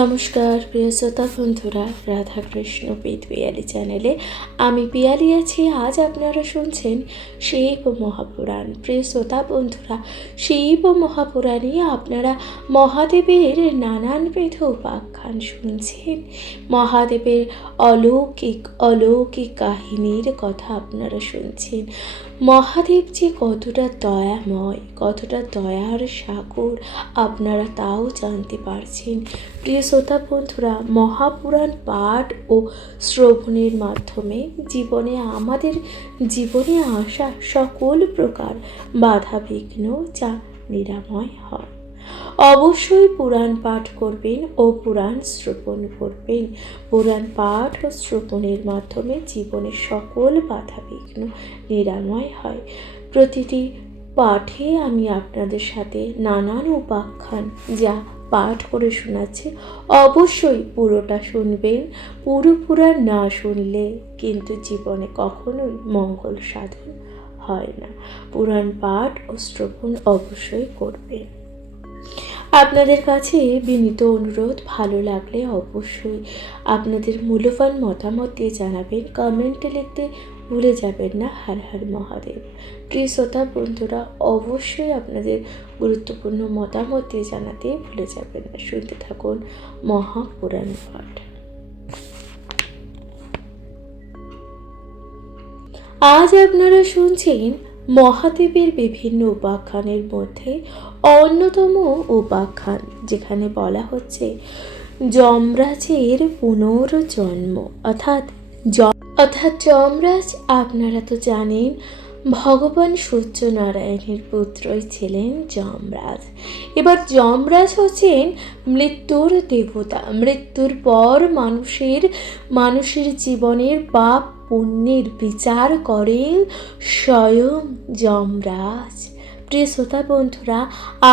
নমস্কার প্রিয় শ্রোতা বন্ধুরা, রাধাকৃষ্ণ পেট পিয়ালি চ্যানেলে আমি পিয়ালি আছি। আজ আপনারা শুনছেন শিব মহাপুরাণ। প্রিয় শ্রোতা বন্ধুরা, শিব মহাপুরাণে আপনারা মহাদেবের নানানবিধ উপাখ্যান শুনছেন। মহাদেবের অলৌকিক কাহিনীর কথা আপনারা শুনছেন। মহাদেব যে কতটা দয়াময়, কতটা দয়ার সাগর, আপনারা তাও জানতে পারছেন। প্রিয় শ্রোতা বন্ধুরা, মহাপুরাণ পাঠ ও শ্রবণের মাধ্যমে আমাদের জীবনে আসা সকল প্রকার বাধা বিঘ্ন যা নিরাময় হয়। অবশ্যই পুরাণ পাঠ করবেন ও পুরাণ শ্রবণ করবেন। পুরাণ পাঠ ও শ্রবণের মাধ্যমে জীবনের সকল বাধা বিঘ্ন নিরাময় হয়। প্রতিটি পাঠে আমি আপনাদের সাথে নানান উপাখ্যান যা পাঠ করে শোনাচ্ছি, অবশ্যই পুরোটা শুনবেন। পুরো পুরাণ না শুনলে কিন্তু জীবনে কখনোই মঙ্গল সাধন হয় না। পুরাণ পাঠ ও শ্রবণ অবশ্যই করবেন। আপনাদের কাছে বিনীত অনুরোধ, ভালো লাগলে অবশ্যই আপনাদের মূল্যবান মতামত দিয়ে জানাবেন। কমেন্টে লিখতে ভুলে যাবেন না। হর হর মহাদেব। প্রিয় শ্রোতা বন্ধুরা, অবশ্যই আপনাদের গুরুত্বপূর্ণ মতামত দিয়ে জানাতে ভুলে যাবেন না। শুনতে থাকুন মহাপুরাণ পাঠ। আজ আপনারা শুনছেন মহাদেবের বিভিন্ন উপাখ্যানের মধ্যে অন্যতম উপাখ্যান, যেখানে বলা হচ্ছে যমরাজের পুনর্জন্ম। অর্থাৎ যমরাজ, আপনারা তো জানেন ভগবান সূর্যনারায়ণের পুত্রই ছিলেন যমরাজ। এবার যমরাজ হচ্ছেন মৃত্যুর দেবতা। মৃত্যুর পর মানুষের জীবনের পাপ পুণ্যের বিচার করেন স্বয়ং যমরাজ। প্রিয় শ্রোতা বন্ধুরা,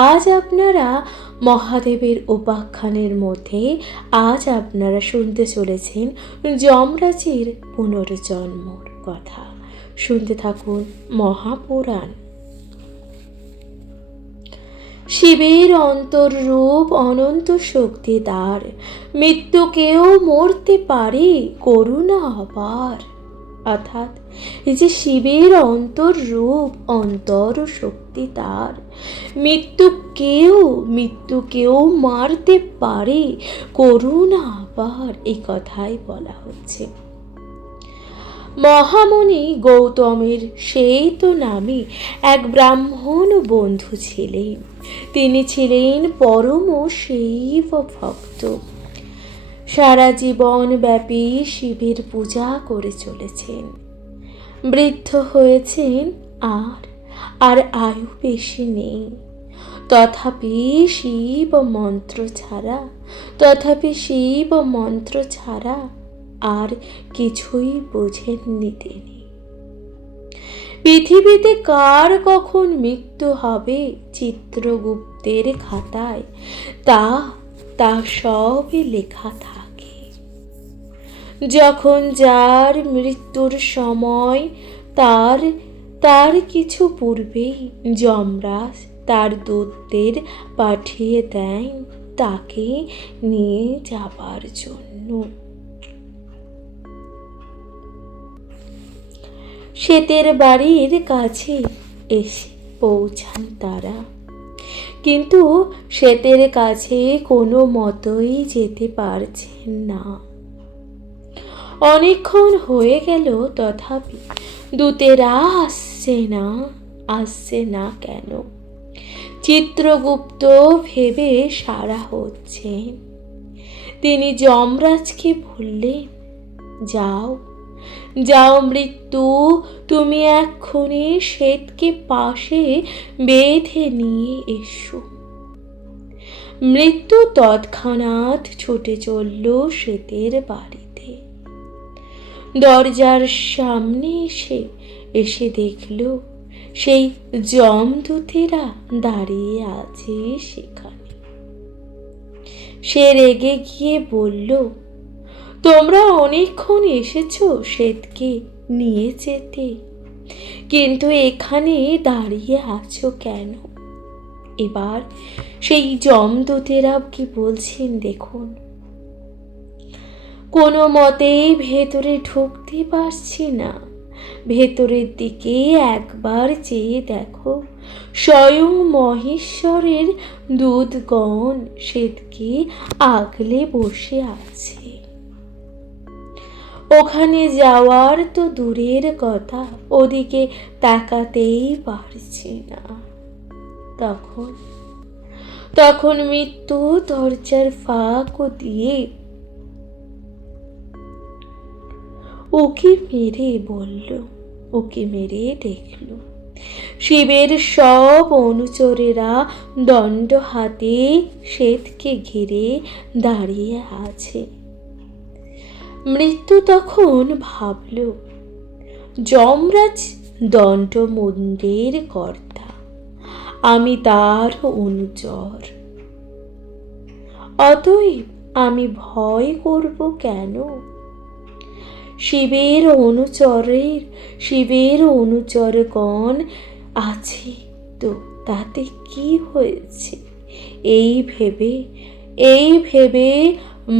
আজ আপনারা মহাদেবের উপাখ্যানের মধ্যে আজ আপনারা শুনতে চলেছেন যমরাজের পুনর্জন্মর কথা। শুনতে থাকুন মহাপুরাণ। শিবের অন্তররূপ অনন্ত শক্তি তার, মৃত্যুকেও মরতে পারে করুণা অপার। অর্থাৎ এই যে শিবের অন্তররূপ, অন্তর শক্তি তার, মৃত্যুকেও মারতে পারে করুণা অপার, এই কথাই বলা হচ্ছে। মহামুনি গৌতমের সেই তো নামে এক ব্রাহ্মণ বন্ধু ছিলেন। তিনি ছিলেন পরম শিব ভক্ত। সারা জীবন ব্যাপী শিবের পূজা করে চলেছেন। বৃদ্ধ হয়েছেন, আর আয়ু বেশি নেই। তথাপি শিব মন্ত্র ছাড়া আর কিছুই বোঝেননি তিনি। পৃথিবীতে কার কখন মৃত্যু হবে চিত্রগুপ্তের খাতায় তা সবই লেখা থাকে। যখন যার মৃত্যুর সময় তার কিছু পূর্বেই যমরাজ তার দূতদের পাঠিয়ে দেন তাকে নিয়ে যাবার জন্য। শ্বেতের বাড়ির কাছে এসে পৌঁছান তারা, কিন্তু শ্বেতের কাছে কোনো মতোই যেতে পারছেন না। অনেকক্ষণ হয়ে গেল, তথাপি দূতেরা আসছে না কেন? চিত্রগুপ্ত ভেবে সারা হচ্ছেন। তিনি যমরাজকে বললেন, যাও মৃত্যু, তুমি এক্ষুনি শ্বেতকে পাশে বেঁধে নিয়ে এসো। মৃত্যু তৎক্ষণাৎ ছুটে চলল শ্বেতের বাড়িতে। দরজার সামনে এসে দেখল সেই যমদূতেরা দাঁড়িয়ে আছে সেখানে। সে রেগে গিয়ে বলল, তোমরা অনেকক্ষণ এসেছো শ্বেতকে নিয়ে যেতে, কিন্তু এখানে দাঁড়িয়ে আছো কেন? এবার সেই যমদূতেরা কি বলছেন দেখুন। কোনো মতেই ভেতরে ঢুকতে পারছি না। ভেতরের দিকে একবার চেয়ে দেখো, স্বয়ং মহেশ্বরের দূতগণ শ্বেতকে আগলে বসে আছে। ওখানে যাওয়ার তো দূরের কথা, ওদিকে তাকাতেই পারছি না। তখন মৃত্যু দরজার ফাঁক দিয়ে ওকে মেরে দেখল শিবের সব অনুচরেরা দণ্ড হাতে শ্বেতকে ঘিরে দাঁড়িয়ে আছে। মৃত্যু তখন ভাবল, যমরাজ দণ্ডমুণ্ডের কর্তা, আমি তার অনুচর, অতএব আমি ভয় করব কেন? শিবের অনুচরগণ আছে তো তাতে কি হয়েছে? এই ভেবে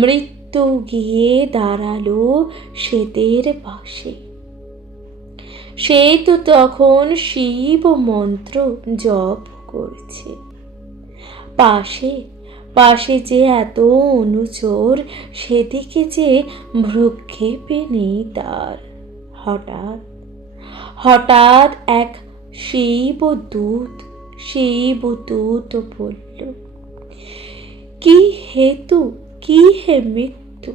মৃত্যু গিয়ে দাঁড়ালো শ্বেতের পাশে। সে তো তখন শিব মন্ত্র জপ করছে। পাশে যে এত অনুচর, সেদিকে যে ভ্রুক্ষেপে নেই তার। হঠাৎ এক শিবদূত বলল, কি হে মৃত্যু,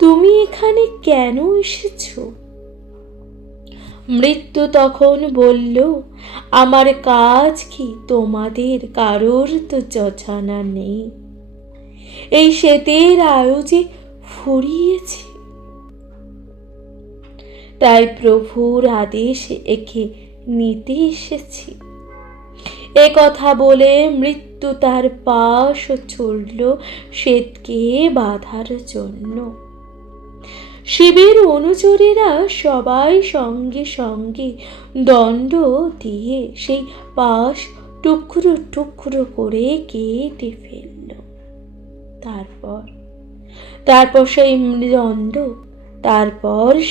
তুমি এখানে কেন এসেছো? মৃত্যু তখন বলল, আমার কাজ কি তোমাদের কারোর তো যছানা নেই। এই শ্বেতের আয়ু যে ফুরিয়েছে, তাই প্রভুর আদেশ একে নিতে এসেছি। এ কথা বলে মৃত্যু তার পাশ ছুড়ল শ্বেতকে বাঁধার জন্য। শিবের অনুচরেরা সবাই সঙ্গে দণ্ড দিয়ে সেই পাশ টুকরো করে কেটে ফেলল। তারপর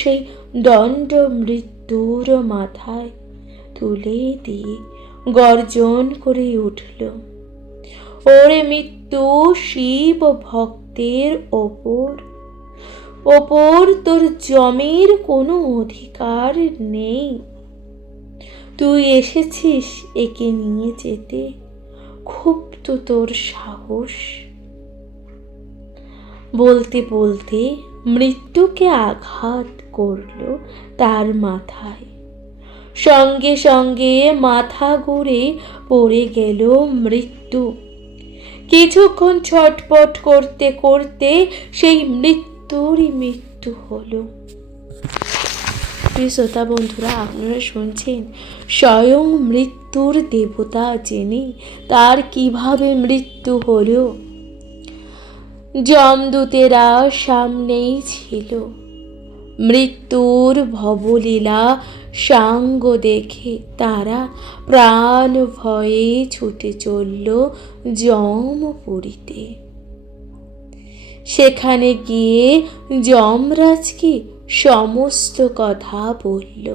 সেই দণ্ড মৃত্যুর মাথায় তুলে দিয়ে গর্জন করে উঠল, ওরে মৃত্যু, শিব ভক্তের ওপর তোর জমের কোনো অধিকার নেই। তুই এসেছিস একে নিয়ে যেতে, খুব তো তোর সাহস। বলতে মৃত্যুকে আঘাত করল তার মাথায়। সঙ্গে মাথা ঘুরে পড়ে গেল মৃত্যু। কিছুক্ষণ ছটপট করতে সেই মৃত্যু হলো। প্রিয় শ্রোতা বন্ধুরা, আপনারা শুনছেন স্বয়ং মৃত্যুর দেবতা যিনি, তার কিভাবে মৃত্যু হলো। যমদূতেরা সামনেই ছিল। মৃত্যুর ভবলীলা সাঙ্গ দেখে তারা প্রাণ ভয়ে ছুটে চলল যমপুরীতে। সেখানে গিয়ে যমরাজকে সমস্ত কথা বলল।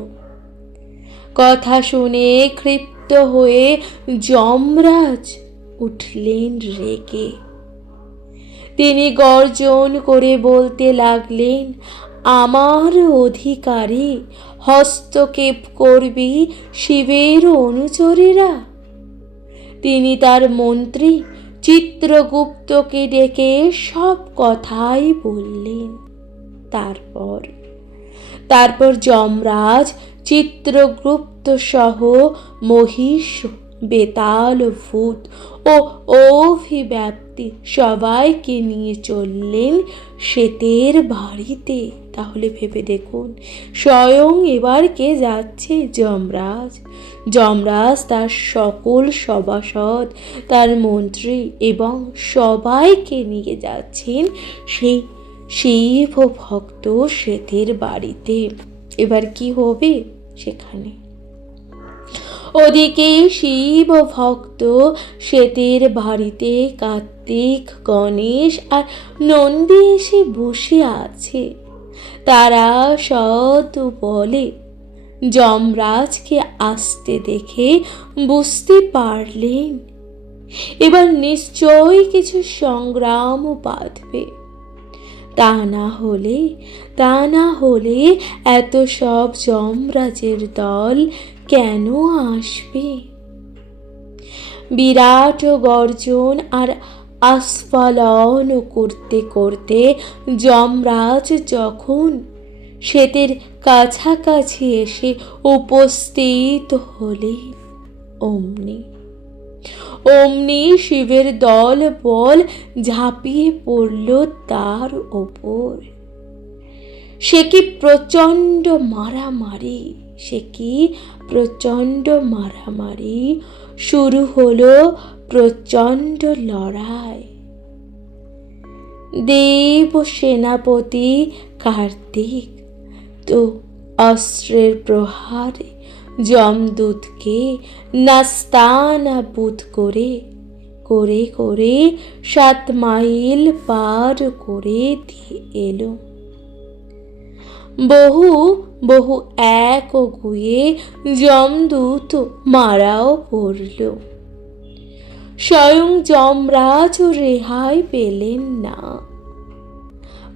কথা শুনে ক্ষিপ্ত হয়ে যমরাজ উঠলেন রেগে। তিনি গর্জন করে বলতে লাগলেন, আমার অধিকারে হস্তক্ষেপ করবি শিবের অনুচরেরা? তিনি তার মন্ত্রী চিত্রগুপ্তকে ডেকে সব কথাই বললেন। তারপর যমরাজ চিত্রগুপ্ত সহ মহিষ, বেতাল, ভূত ও অভিব্যক্তি সবাইকে নিয়ে চললেন শ্বেতের বাড়িতে। তাহলে ভেবে দেখুন, স্বয়ং এবার কে যাচ্ছে? যমরাজ তার সকল সভাসদ, তার মন্ত্রী এবং সবাইকে নিয়ে যাচ্ছেন সেই শিব ভক্ত শ্বেতের বাড়িতে। এবার কি হবে সেখানে? ওদিকে শিব ভক্ত শ্বেতের বাড়িতে কার্তিক, গণেশ আর নন্দী এসে বসে আছে। তারা সৎ বলে যমরাজকে আসতে দেখে বুঝতে পারলেন এবার নিশ্চয়ই কিছু সংগ্রাম বাঁধবে। তা না হলে এত সব যমরাজের দল কেন আসবে? বিরাট গর্জন আর আস্ফালন করতে করতে যমরাজ যখন শ্বেতের কাছাকাছি এসে উপস্থিত হলেন, অমনি শিবের দল বল ঝাঁপিয়ে পড়ল তার ওপর। সে কি প্রচণ্ড মারামারি, শুরু হলো প্রচণ্ড লড়াই। দেব সেনাপতি কার্তিক তো অস্ত্রের প্রহারে যমদূতকে নাস্তানাবুদ করে 7 মাইল পার করে দিয়ে এলো। বহু এক গুয়ে যমদূত মারাও পড়ল। স্বয়ং যমরাজ রেহাই পেলেন না।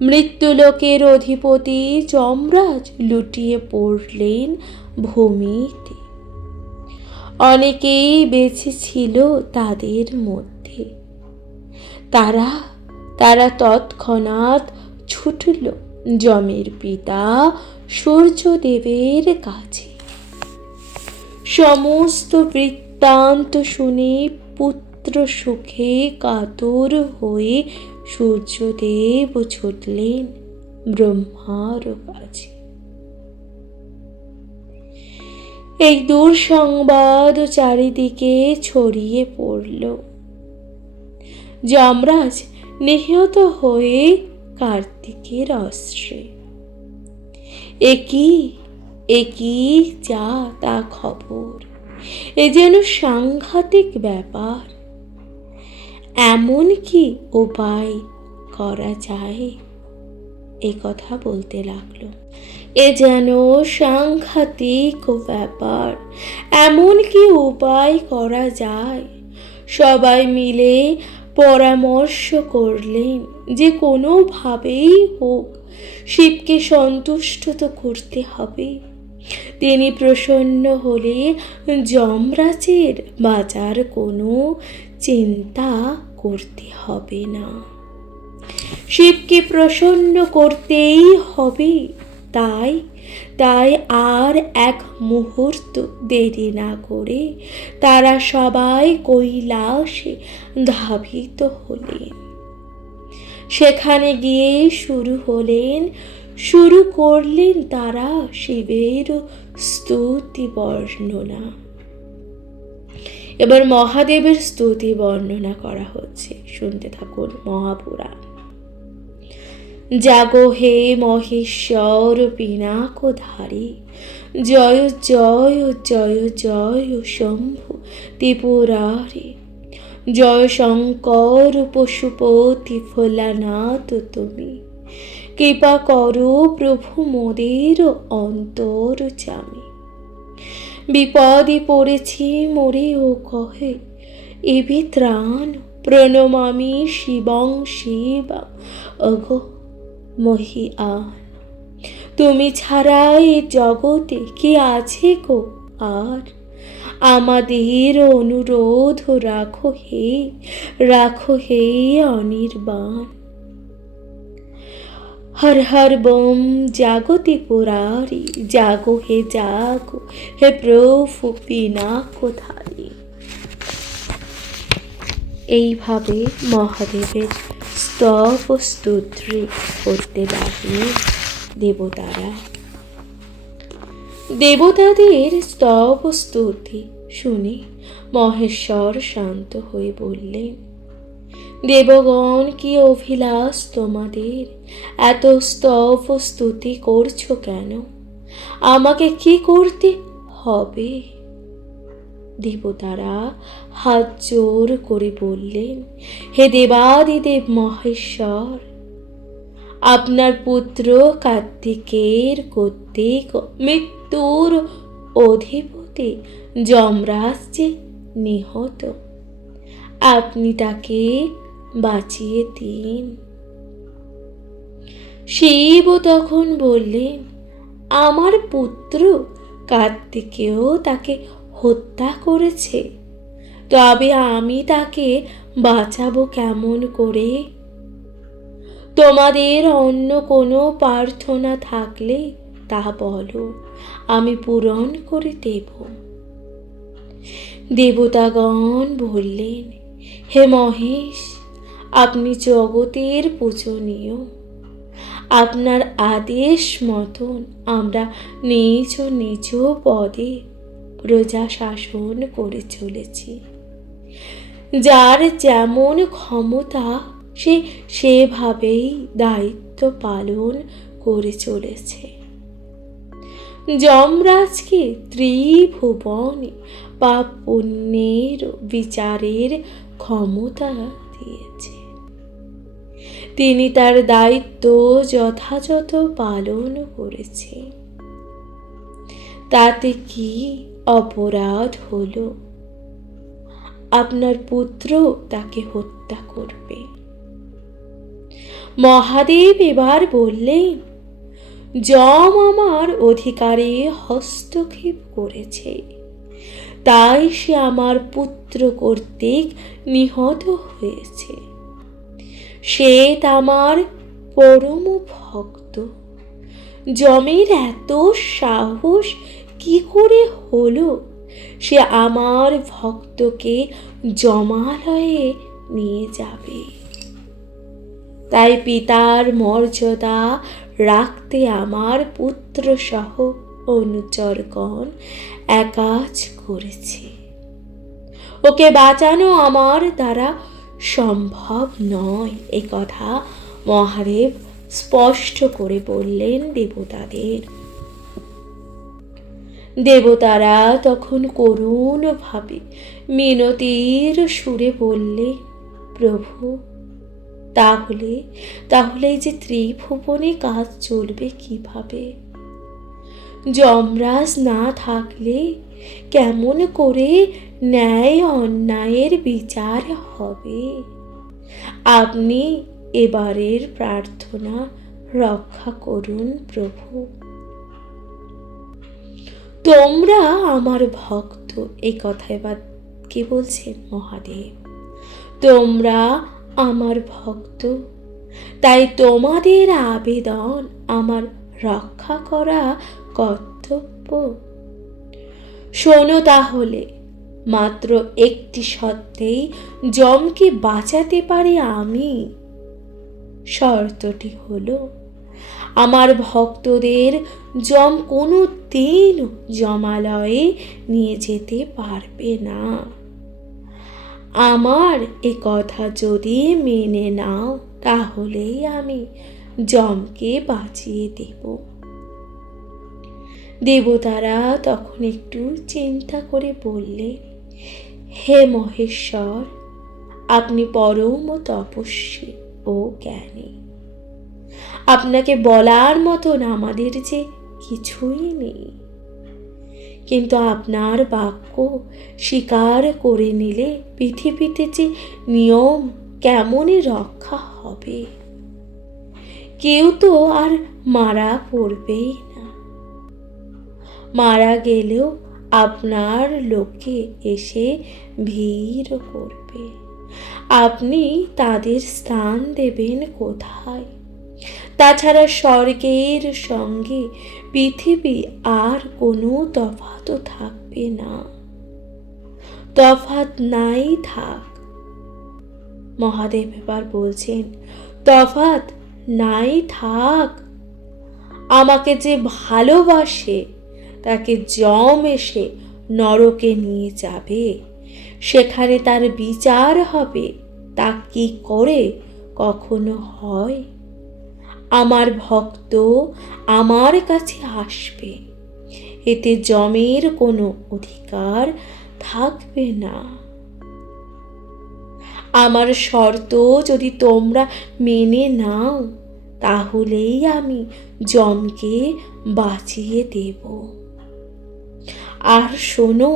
মৃত্যুলোকের অধিপতি যমরাজ লুটিয়ে পড়লেন ভূমিতে। অনেকেই বেঁচে ছিল তাদের মধ্যে। তারা তৎক্ষণাৎ ছুটল যমের পিতা সূর্যদেবের কাছে। সমস্ত বৃত্তান্ত শুনে পুত্র সুখে কাতর হয়ে সূর্যদেব ছুটলেন ব্রহ্মার কাছে। এই দুঃসংবাদ চারিদিকে ছড়িয়ে পড়ল। যমরাজ নিহত হয়ে কার্তিকের অস্ত্রে। একই যা তা খবর। এ যেন সাংঘাতিক ব্যাপার। এমন কি উপায় করা যায়? এই কথা বলতে লাগলো। এ যেন সাংঘাতিক ব্যাপার, এমন কি উপায় করা যায়? সবাই মিলে পরামর্শ করলেন যে কোনোভাবেই হোক শিবকে সন্তুষ্ট তো করতে হবে। তিনি প্রসন্ন হলে যমরাজের বাঁচার কোনো চিন্তা করতে হবে না। শিবকে প্রসন্ন করতেই হবে। তাই আর এক মুহূর্ত দেরি না করে তারা সবাই কৈলাসে ধাবিত হলেন। সেখানে গিয়ে শুরু করলেন তারা শিবের স্তুতি বর্ণনা। এবার মহাদেবের স্তুতি বর্ণনা করা হচ্ছে, শুনতে থাকুন মহাপুরাণ। জাগো হে মহেশ্বর পিনাকধারী, জয় জয় জয় জয় শম্ভু ত্রিপুরারি, জয় শঙ্কর পশুপতি ভোলানাথ তুমি, কৃপা করো প্রভু মোদের অন্তর জামি। বিপদে পড়েছি মোরে ও কহে এবি ত্রাণ, প্রণমামি শিবং শিবা অঘো মহিয়ান। তুমি ছাড়া এ জগতে কি আছে গো আর? আমাদের অনুরোধ রাখো হে অনির্বাণ। হর হর বোম জাগো ত্রিপুরারি, জাগো হে প্রভু পিনাকধারী। এইভাবে মহাদেবের স্তব স্তুতি করতে লাগলেন দেবতারা। দেবতাদের স্তব স্তুতি শুনে মহেশ্বর শান্ত হয়ে বললেন, দেবগণ, কি অভিলাষ তোমাদের? এত স্তব স্তুতি করছো কেন? আমাকে কি করতে হবে? দেবতারা হাত জোর করে বললেন, হে দেবাদিদেব মহেশ্বর, আপনার পুত্র কার্তিকের কর্তৃক মৃত্যুর অধিপতি যমরাজ যে নিহত, আপনি তাকে বাঁচিয়ে দিন। শিব তখন বললেন, আমার পুত্র কার্তিকেয় তাকে হত্যা করেছে, তবে আমি তাকে বাঁচাবো কেমন করে? তোমাদের অন্য কোনো প্রার্থনা থাকলে তা বলো, আমি পূরণ করে দেব। দেবতাগণ বললেন, হে মহেশ, আপনি জগতের পূজনীয়, আপনার আদেশ মতন আমরা নিজ নিজ পদে প্রজা শাসন করে চলেছি। যার যেমন ক্ষমতা সে সেভাবেই দায়িত্ব পালন করে চলেছে। যমরাজকে ত্রিভুবনে পাপ পুণ্যের বিচারের ক্ষমতা দিয়েছে। তিনি তার দায়িত্ব যথাযথ পালন করেছে। তাতে কি অপরাধ হলো? আপনার পুত্র তাকে হত্যা করবে। মহাদেব এবার বললেন, যম আমার অধিকারে হস্তক্ষেপ করেছে, তাই সে আমার পুত্র কর্তৃক নিহত হয়েছে। সে আমার পরম ভক্ত। যমের এত সাহস কি করে হলো সে আমার ভক্তকে যমালয়ে নিয়ে যাবে? তাই পিতার মর্যাদা রাখতে আমার পুত্র সহ অনুচরগণ একাজ করেছে। ওকে বাঁচানো আমার দ্বারা সম্ভব নয়, এ কথা মহাদেব স্পষ্ট করে বললেন দেবতাদের। দেবতারা তখন করুণভাবে মিনতির সুরে বললে, প্রভু, তাহলে যে ত্রিভুবনে কাজ চলবে কিভাবে? যমরাজ না থাকলে কেমন করে ন্যায় অন্যায়ের বিচার হবে? আপনি এবারের প্রার্থনা রক্ষা করুন প্রভু। তোমরা আমার ভক্ত, এই কথা এবার কি বলছেন মহাদেব? তোমরা আমার ভক্ত, তাই তোমাদের আবেদন আমার রক্ষা করা কর্তব্য। শোনো তাহলে, মাত্র একটি শর্তেই যমকে বাঁচাতে পারি আমি। শর্তটি হলো, আমার ভক্তদের যম কোনো দিন যমালয়ে নিয়ে যেতে পারবে না। আমার এ কথা যদি মেনে নাও, তাহলেই আমি যমকে বাঁচিয়ে দেব। দেবতারা তখন একটু চিন্তা করে বললেন, হে মহেশ্বর, আপনি পরম তপস্বী ও জ্ঞানী। আপনাকে বলার মতন আমাদের যে কিছুই নেই, কিন্তু আপনার বাক্য স্বীকার করে নিলে পৃথিবীতে যে নিয়ম কেমনই রক্ষা হবে। কেউ তো আর মারা পড়বেই না। মারা গেলেও আপনার লোকে এসে ভিড় করবে। আপনি তাদের স্থান দেবেন কোথায়? তাছাড়া স্বর্গের সঙ্গে পৃথিবী আর কোনো তফাৎ থাকবে না। তফাৎ নাই থাক। মহাদেব এবার বলছেন, তফাৎ নাই থাক। আমাকে যে ভালোবাসে তাকে যম এসে নরকে নিয়ে যাবে, সেখানে তার বিচার হবে। তা কি করে কখনো হয়? আমার ভক্ত আমার কাছে আসবে, এতে যমের কোনো অধিকার থাকবে না। আমার শর্ত যদি তোমরা মেনে নাও, তাহলেই আমি যমকে বাঁচিয়ে দেব। আর শোনো,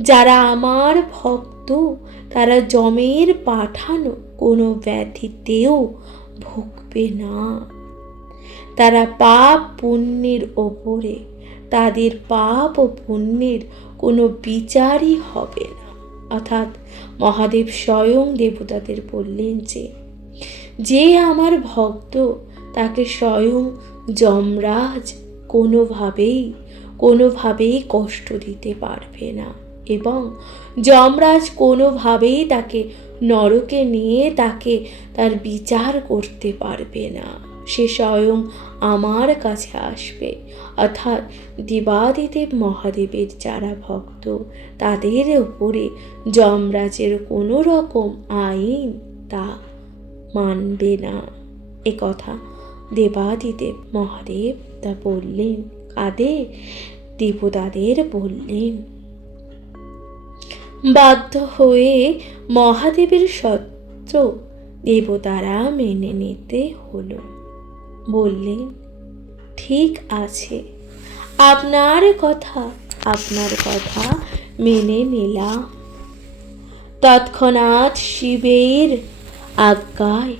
যারা আমার ভক্ত, তারা যমের পাঠানো কোনো ব্যাধিতেও ভুগবে না। তারা পাপ পুণ্যের ওপরে, তাদের পাপ ও পুণ্যের কোনো বিচারই হবে না। অর্থাৎ মহাদেব স্বয়ং দেবতাদের বললেন যে আমার ভক্ত, তাকে স্বয়ং যমরাজ কোনোভাবেই কষ্ট দিতে পারবে না, এবং যমরাজ কোনোভাবেই তাকে নরকে নিয়ে তার বিচার করতে পারবে না। সে স্বয়ং আমার কাছে আসবে। অর্থাৎ দেবাদিদেব মহাদেবের যারা ভক্ত, তাদের উপরে যমরাজের কোনো রকম আইন তা মানবে না। এ কথা দেবাদিদেব মহাদেব তা বললেন। কাদের? দেবতাদের বললেন। বাধ্য হয়ে মহাদেবের সত্য দেবতারা মেনে নিতে হলো। বললেন, ঠিক আছে, আপনার কথা মেনে নিলাম। তৎক্ষণাৎ শিবের আজ্ঞায়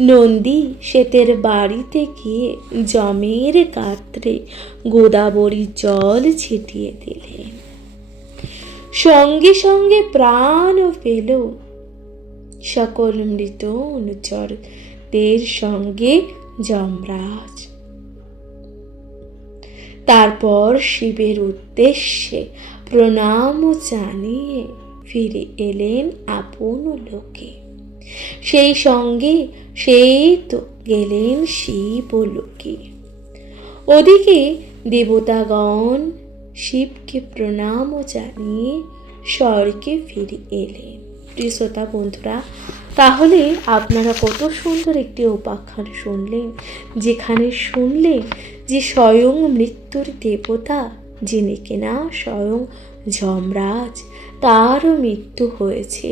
নন্দী শ্বেতের বাড়িতে গিয়ে যমের গাত্রে গোদাবরী জল ছিটিয়ে দিলেন। সঙ্গে সঙ্গে প্রাণ পেল সকল মৃত অনুচরদের সঙ্গে যমরাজ। তারপর শিবের উদ্দেশ্যে প্রণাম জানিয়ে ফিরে এলেন আপন লোকে। সেই সঙ্গে তো গেলেন শিবলোকে। ওদিকে দেবতাগণ শিবকে প্রণাম জানিয়ে স্বর্গে ফিরে এলেন। প্রিয় শ্রোতা বন্ধুরা, তাহলে আপনারা কত সুন্দর একটি উপাখ্যান শুনলেন, যেখানে শুনলেন যে স্বয়ং মৃত্যুর দেবতা, যিনি কিনা স্বয়ং যমরাজ, তারও মৃত্যু হয়েছে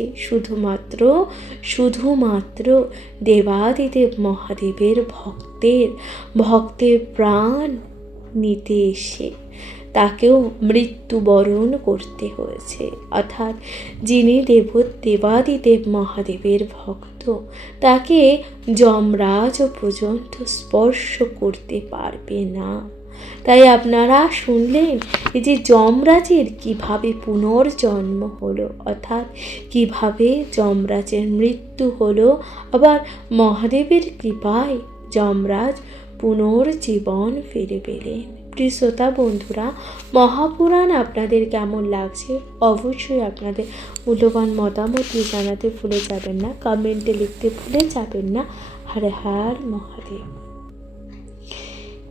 শুধুমাত্র দেবাদিদেব মহাদেবের ভক্তের প্রাণ নিতে এসে তাকেও মৃত্যুবরণ করতে হয়েছে। অর্থাৎ যিনি দেবাদিদেব মহাদেবের ভক্ত, তাকে যমরাজ পর্যন্ত স্পর্শ করতে পারবে না। তাই আপনারা শুনলেন যে যমরাজের কিভাবে পুনর্জন্ম হলো, অর্থাৎ কিভাবে যমরাজের মৃত্যু হলো, আবার মহাদেবের কৃপায় যমরাজ পুনর্জীবন ফিরে পেলেন। প্রিয় শ্রোতা বন্ধুরা, মহাপুরাণ আপনাদের কেমন লাগছে অবশ্যই আপনাদের মূল্যবান মতামত জানাতে ভুলে যাবেন না, কমেন্টে লিখতে ভুলে যাবেন না। হর হর মহাদেব।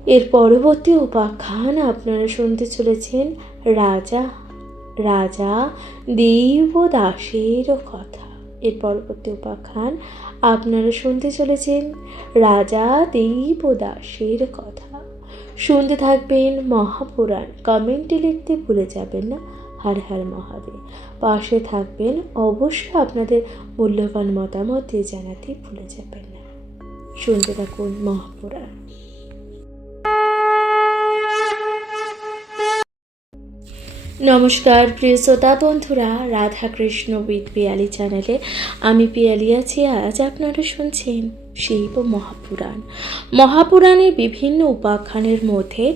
এর পরবর্তী উপাখ্যান আপনারা শুনতে চলেছেন রাজা দেবদাসের কথা। এর পরবর্তী উপাখ্যান আপনারা শুনতে চলেছেন রাজা দেবদাসের কথা। শুনতে থাকবেন মহাপুরাণ, কমেন্টে লিখতে ভুলে যাবেন না। হর হর মহাদেব। পাশে থাকবেন, অবশ্যই আপনাদের মূল্যবান মতামত জানাতে ভুলে যাবেন না। শুনতে থাকুন মহাপুরাণ। নমস্কার প্রিয় শ্রোতা বন্ধুরা, রাধাকৃষ্ণ উইথ পিয়ালি চ্যানেলে আমি পিয়ালি আছি। আজ আপনারা শুনছেন শিব মহাপুরাণের বিভিন্ন উপাখ্যানের মধ্যে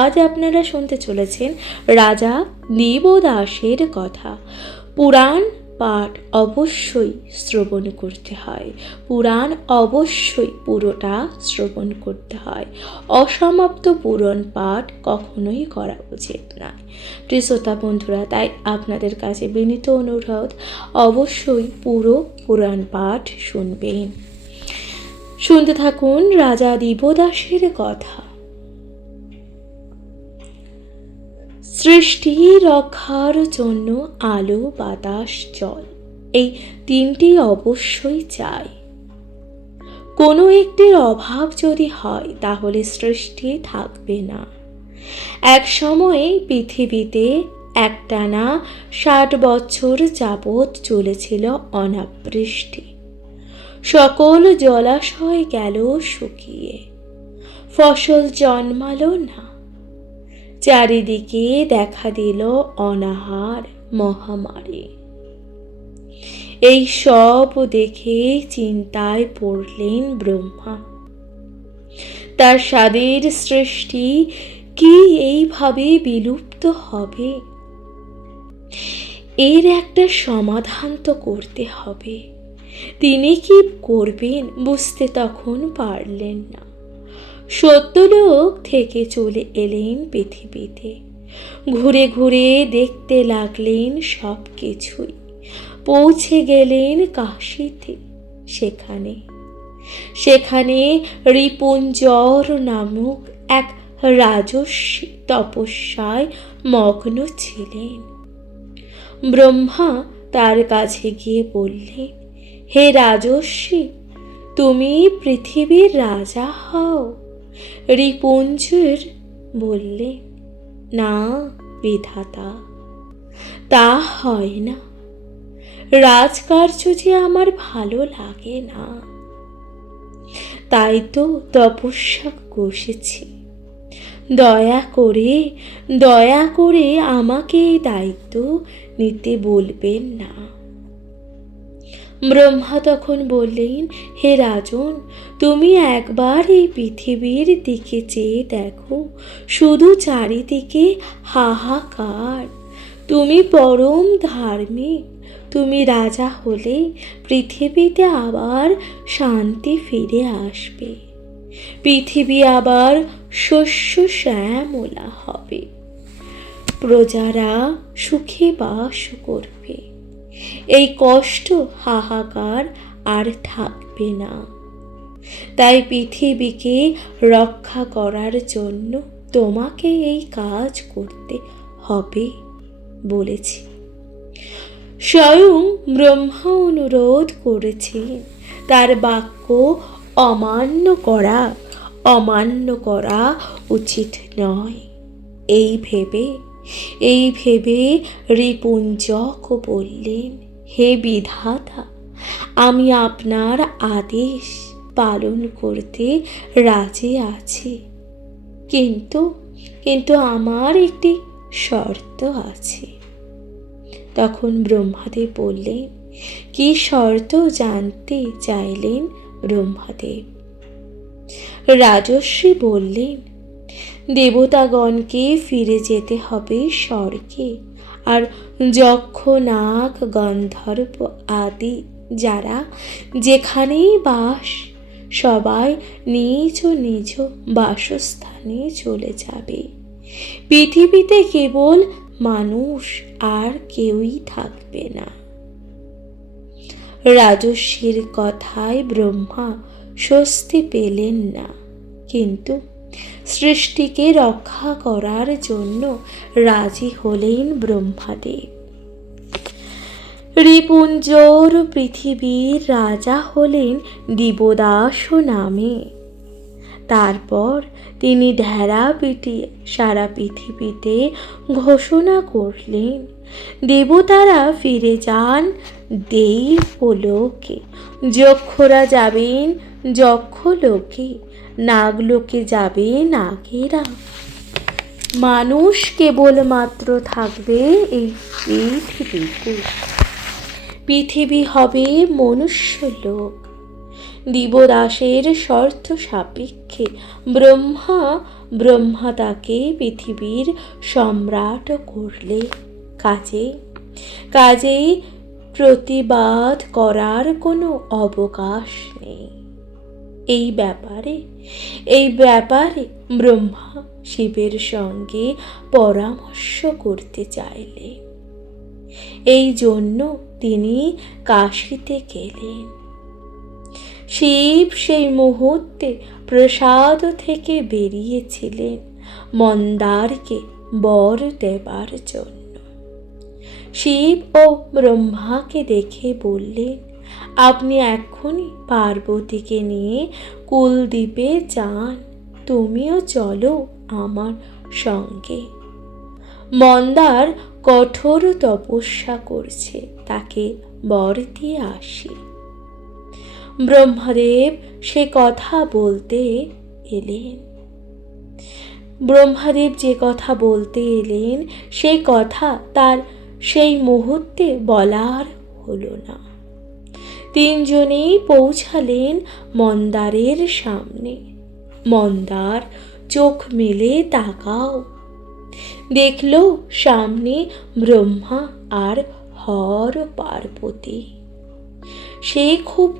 আজ আপনারা শুনতে চলেছেন রাজা দেবদাসের কথা। পুরাণ পাঠ অবশ্যই শ্রবণ করতে হয়, পুরাণ অবশ্যই পুরোটা শ্রবণ করতে হয়। অসমাপ্ত পুরাণ পাঠ কখনোই করা উচিত নয়। প্রিয় শ্রোতা বন্ধুরা, তাই আপনাদের কাছে বিনীত অনুরোধ, অবশ্যই পুরো পুরাণ পাঠ শুনবেন। শুনতে থাকুন রাজা দেবদাসের কথা। সৃষ্টি রক্ষার জন্য আলো, বাতাস, জল, এই তিনটি অবশ্যই চাই। কোনো একটির অভাব যদি হয় তাহলে সৃষ্টি থাকবে না। এক সময়ে পৃথিবীতে একটানা 60 বছর যাবৎ চলেছিল অনাবৃষ্টি। সকল জলাশয় গেল শুকিয়ে, ফসল জন্মালো না। চারিদিকে দেখা দিল অনাহার মহামারী। এই সব দেখে চিন্তায় পড়লেন ব্রহ্মা। তার স্বাদের সৃষ্টি কি এইভাবে বিলুপ্ত হবে? এর একটা সমাধান তো করতে হবে। তিনি কি করবেন বুঝতে তখন পারলেন না। সত্যলোক থেকে চলে এলেন পৃথিবীতে। ঘুরে ঘুরে দেখতে লাগলেন সব কিছুই। পৌঁছে গেলেন কাশীতে। সেখানে রিপুঞ্জর নামক এক রাজর্ষি তপস্যায় মগ্ন ছিলেন। ব্রহ্মা তার কাছে গিয়ে বললেন, হে রাজর্ষি, তুমি পৃথিবীর রাজা হও। রিপুঞ্জর বললেন, না বিধাতা, তা হয় না। রাজকার্য যে আমার ভালো লাগে না, তাই তো তপস্যা বসেছি। দয়া করে আমাকে এই দায়িত্ব নিতে বলবেন না। ব্রহ্মা তখন বললেন, হে রাজন, তুমি একবার এই পৃথিবীর দিকে চেয়ে দেখো, শুধু চারিদিকে হাহাকার। তুমি পরম ধার্মিক, তুমি রাজা হলে পৃথিবীতে আবার শান্তি ফিরে আসবে। পৃথিবী আবার শস্য শ্যামলা হবে, প্রজারা সুখে বাস করবে। এই কষ্ট হাহাকার আর থাকবে না। তাই পৃথিবীকে রক্ষা করার জন্য তোমাকে এই কাজ করতে হবে বলেছি। স্বয়ং ব্রহ্মা অনুরোধ করেছেন, তার বাক্য অমান্য করা উচিত নয়। এই ভেবে রিপুঞ্জক বললেন, হে বিধাতা, আমি আপনার আদেশ পালন করতে রাজি আছি, কিন্তু আমার একটি শর্ত আছে। তখন ব্রহ্মাদেব বললেন, কি শর্ত জানতে চাইলেন ব্রহ্মাদেব? রাজর্ষি বললেন, দেবতাগণকে ফিরে যেতে হবে স্বর্গে, আর যক্ষ, নাগ, গন্ধর্ব আদি যারা যেখানেই বাস, সবাই নিজ নিজ বাসস্থানে চলে যাবে। পৃথিবীতে কেবল মানুষ আর কেউই থাকবে না। রাজর্ষির কথায় ব্রহ্মা স্বস্তি পেলেন না, কিন্তু সৃষ্টিকে রক্ষা করার জন্য রাজি হলেন ব্রহ্মাদেব। রিপুঞ্জর পৃথিবীর রাজা হলেন দিবদাস নামে। তারপর তিনি ঢেরা পিটিয়ে সারা পৃথিবীতে ঘোষণা করলেন, দেবতারা ফিরে যান দেবলোকে, যক্ষরা যাবেন যক্ষলোকে, নাগলোকে যাবে নাগেরা। মানুষ কেবলমাত্র থাকবে এই পৃথিবীতে। পৃথিবী হবে মনুষ্যলোক। দিবদাসের শর্ত সাপেক্ষে ব্রহ্মা তাকে পৃথিবীর সম্রাট করলে। কাজেই প্রতিবাদ করার কোনো অবকাশ নেই। এই ব্যাপারে ব্রহ্মা শিবের সঙ্গে পরামর্শ করতে চাইলেন। এই জন্য তিনি কাশীতে গেলেন। শিব সেই মুহূর্তে প্রসাদ থেকে বেরিয়েছিলেন মন্দারকে বর দেবার জন্য। শিব ও ব্রহ্মাকে দেখে বললেন, আপনি এক্ষুনি পার্বতীকে নিয়ে কুলদ্বীপে যান, তুমিও চলো আমার সঙ্গে। মন্দার কঠোর তপস্যা করছে তাকে বর দিয়ে আসি। ব্রহ্মদেব সে কথা বলতে এলেন। ব্রহ্মদেব যে কথা বলতে এলেন সেই কথা তার সেই মুহূর্তে বলার হলো না। তিনজনেই পৌঁছালেন মন্দারের সামনে। মন্দার চোখ মেলে তাকাও, দেখল সামনে ব্রহ্মা আর হর পার্বতী। সে খুব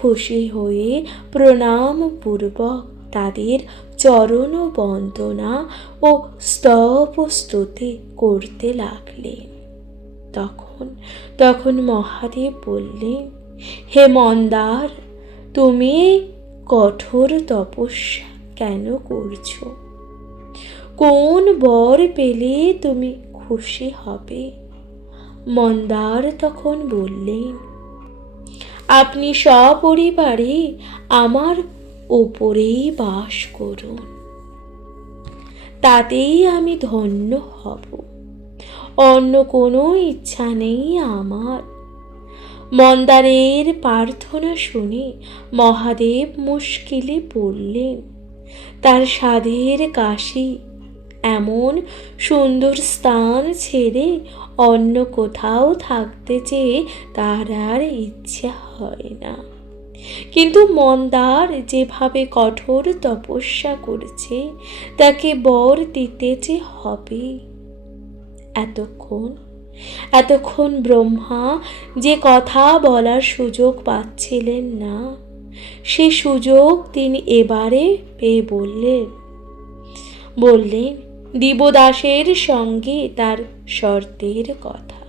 খুশি হয়ে প্রণাম পূর্বক তাদের চরণ বন্দনা ও স্তব স্তুতি করতে লাগলেন। তখন মহাদেব বললেন, হে মন্দার, তুমি কঠোর তপস্যা কেন করছো? কোন বর পেলে তুমি খুশি হবে? মন্দার তখন বললেন, আপনি সপরিবারে আমার ওপরেই বাস করুন, তাতেই আমি ধন্য হব। অন্য কোনো ইচ্ছা নেই আমার। মন্দারের প্রার্থনা শুনে মহাদেব মুশকিলে পড়লেন। তার সাধের কাশী এমন সুন্দর স্থান ছেড়ে অন্য কোথাও থাকতে চেয়ে তার আর ইচ্ছা হয় না। কিন্তু মন্দার যেভাবে কঠোর তপস্যা করেছে তাকে বর দিতে যে হবে। এতক্ষণ ব্রহ্মা যে কথা বলার সুযোগ পাচ্ছিলেন না, সে সুযোগ তিনি এবারে পেয়ে বললেন দিবদাসের সঙ্গে তার শর্তের কথা।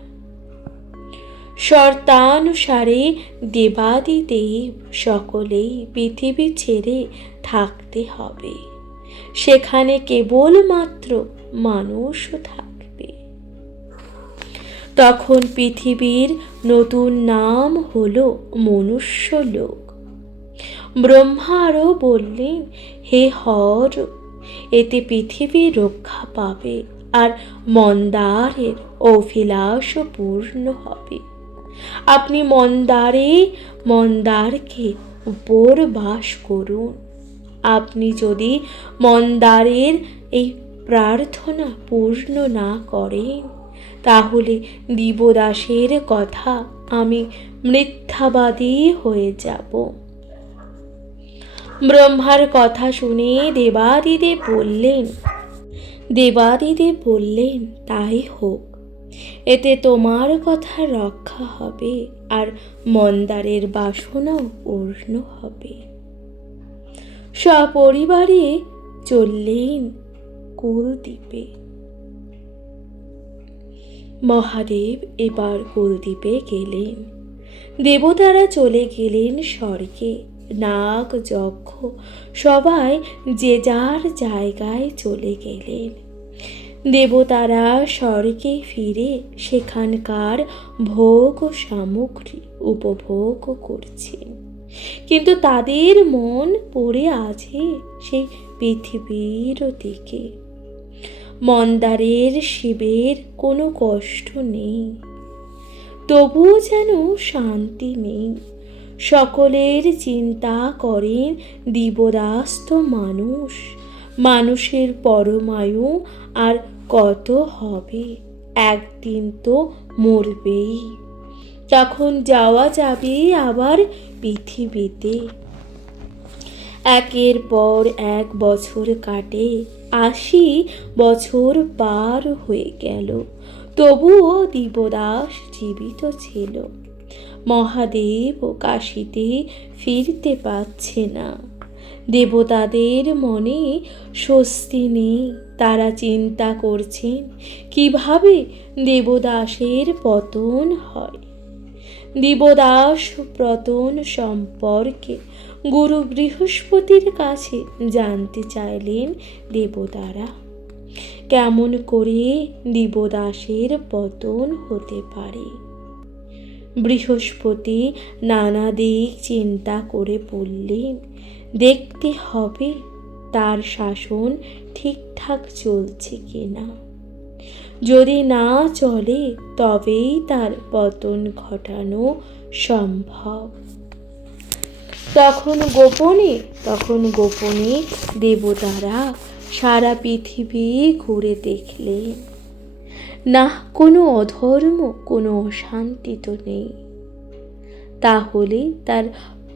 শর্তানুসারে দেবাদিদেব সকলেই পৃথিবী ছেড়ে থাকতে হবে। সেখানে কেবলমাত্র মানুষ থাকবে। তখন পৃথিবীর নতুন নাম হলো মনুষ্যলোক। ব্রহ্মা আরও বললেন, হে হর, এতে পৃথিবী রক্ষা পাবে আর মন্দারের অভিলাষ পূর্ণ হবে। আপনি মন্দারকে উপর বাস করুন। আপনি যদি মন্দারের এই প্রার্থনা পূর্ণ না করেন, তাহলে দিবদাসের কথা আমি মিথ্যাবাদী হয়ে যাব। ব্রহ্মার কথা শুনে দেবাদিদেব বললেন, তাই হোক। এতে তোমার কথা রক্ষা হবে আর মন্দারের বাসনাও পূর্ণ হবে। সপরিবারে চললেন কুলদ্বীপে। মহাদেব এবার কুলদ্বীপে গেলেন। দেবতারা চলে গেলেন স্বর্গে। নাগ যক্ষ সবাই যে যার জায়গায় চলে গেলেন। দেবতারা স্বর্গে ফিরে সেখানকার ভোগ সামগ্রী উপভোগ করছেন, কিন্তু তাদের মন পড়ে আছে সেই পৃথিবীর দিকে। মন্দারের শিবের কোনো কষ্ট নেই, তবুও যেন শান্তি নেই। সকলের চিন্তা করেন দিবদাস্ত মানুষের পরমায়ু আর কত হবে, একদিন তো মরবেই। তখন যাওয়া যাবে আবার পৃথিবীতে। একের পর এক বছর কাটে, 80 বছর পার হয়ে গেল, তবুও দিবদাস জীবিত ছিল। মহাদেব কাশীতে ফিরতে পারছে না। দেবতাদের মনে স্বস্তি নেই। তারা চিন্তা করছেন কিভাবে দেবদাসের পতন হয়। দিবদাস পতন সম্পর্কে গুরু বৃহস্পতির কাছে জানতে চাইলেন দেবতারা। কেমন করে দিবদাসের পতন হতে পারে? বৃহস্পতি নানা দিক চিন্তা করে বললেন, দেখতে হবে তার শাসন ঠিকঠাক চলছে কিনা। যদি না চলে তবেই তার পতন ঘটানো সম্ভব। তখন গোপনে দেবতারা সারা পৃথিবী ঘুরে দেখলেন, না কোনো অধর্ম, কোনো অশান্তি তো নেই। তাহলে তার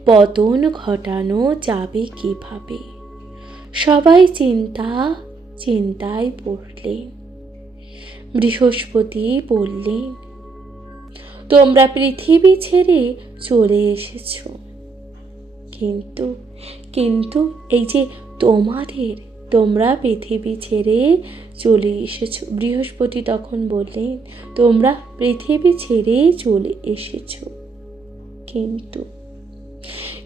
পতন ঘটানো যাবে কিভাবে? সবাই চিন্তায় পড়লেন। বৃহস্পতি বললেন, তোমরা পৃথিবী ছেড়ে চলে এসেছ, কিন্তু এই যে তোমরা পৃথিবী ছেড়ে চলে এসেছ। বৃহস্পতি তখন বললেন, তোমরা পৃথিবী ছেড়ে চলে এসেছ,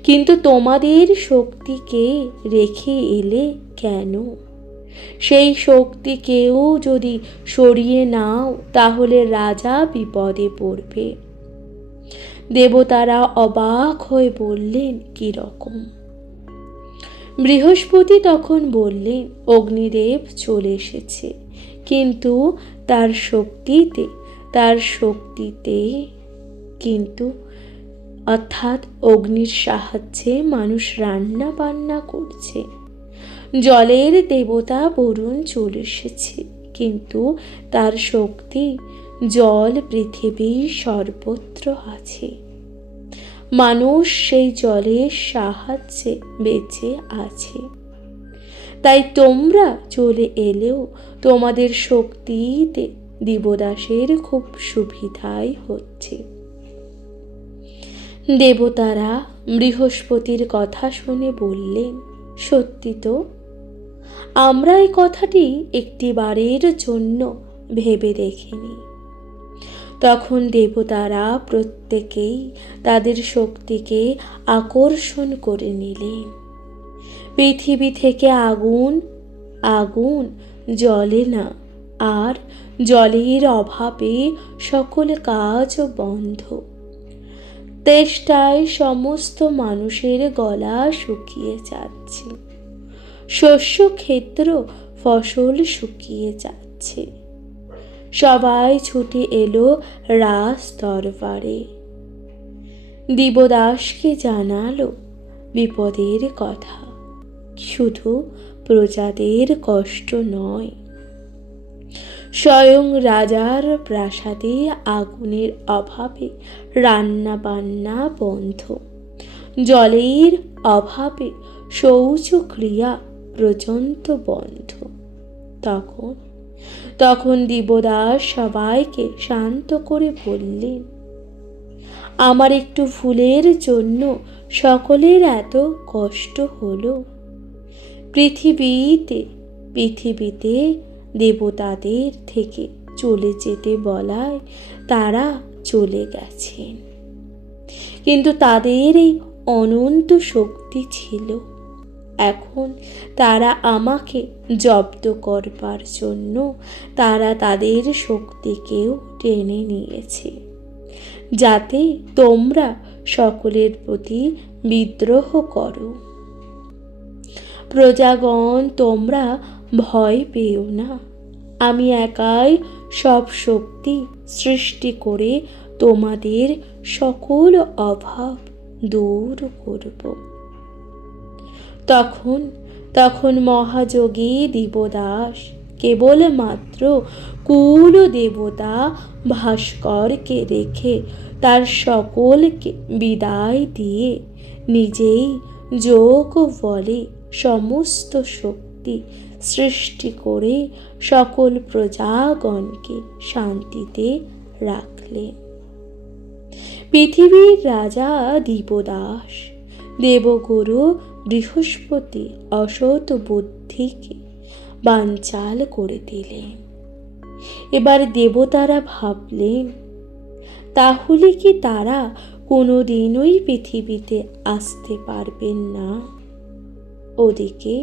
কিন্তু তোমাদের শক্তিকে রেখে এলে কেন? সেই শক্তিকেও যদি সরিয়ে নাও তাহলে রাজা বিপদে পড়বে। দেবতারা অবাক হয়ে বললেন, কি রকম? বৃহস্পতি তখন বললেন, অগ্নিদেব চলে এসেছে, কিন্তু তার শক্তিতে কিন্তু অর্থাৎ অগ্নির সাহায্যে মানুষ রান্না বান্না করছে। জলের দেবতা বরুণ চলে এসেছে, কিন্তু তার শক্তি জল পৃথিবীর সর্বত্র আছে। মানুষ সেই জলের সাহায্যে বেঁচে আছে। তাই তোমরা চলে এলেও তোমাদের শক্তিতে দেবদাসের খুব সুবিধাই হচ্ছে। দেবতারা বৃহস্পতির কথা শুনে বললেন, সত্যি তো, আমরা এই কথাটি একটিবারের জন্য ভেবে দেখিনি। তখন দেবতারা প্রত্যেকেই তাদের শক্তিকে আকর্ষণ করে নিলেন। পৃথিবী থেকে আগুন জ্বলে না, আর জলের অভাবে সকল কাজ বন্ধ। তেষ্টায় সমস্ত মানুষের গলা শুকিয়ে যাচ্ছে, শস্যক্ষেত্র ফসল শুকিয়ে যাচ্ছে। সবাই ছুটে এলো রাজ দরবারে। দেবদাসকে জানালো বিপদের কথা। শুধু প্রজাদের কষ্ট নয়, স্বয়ং রাজার প্রাসাদে আগুনের অভাবে রান্না বান্না বন্ধ, জলের অভাবে শৌচক্রিয়া পর্যন্ত বন্ধ। তখন দেবদাস সবাইকে শান্ত করে বললেন, আমার একটু ভুলের জন্য সকলের এত কষ্ট হলো। পৃথিবীতে দেবতাদের থেকে চলে যেতে বলায় তারা চলে গেছেন, কিন্তু তাদের এই অনন্ত শক্তি ছিল। এখন তারা আমাকে জব্দ করবার জন্য তারা তাদের শক্তিকেও টেনে নিয়েছে, যাতে তোমরা সকলের প্রতি বিদ্রোহ করো। প্রজাগণ, তোমরা ভয় পেও না, আমি একাই সব শক্তি সৃষ্টি করে তোমাদের সকল অভাব দূর করব। তখন মহাযোগী দেবদাস কেবলমাত্র কুল দেবতা ভাস্করকে রেখে তার সকলকে বিদায় দিয়ে নিজেই যোগ বলে সমস্ত শক্তি সৃষ্টি করে সকল প্রজাগণকে শান্তিতে রাখলেন। পৃথিবীর রাজা দেবদাস দেবগুরু বৃহস্পতি অসৎ বুদ্ধিকে বানচাল করে দিলেন। এবার দেবতারা ভাবলেন, তাহলে কি তারা কোনোদিনই পৃথিবীতে আসতে পারবেন না? ওদিকে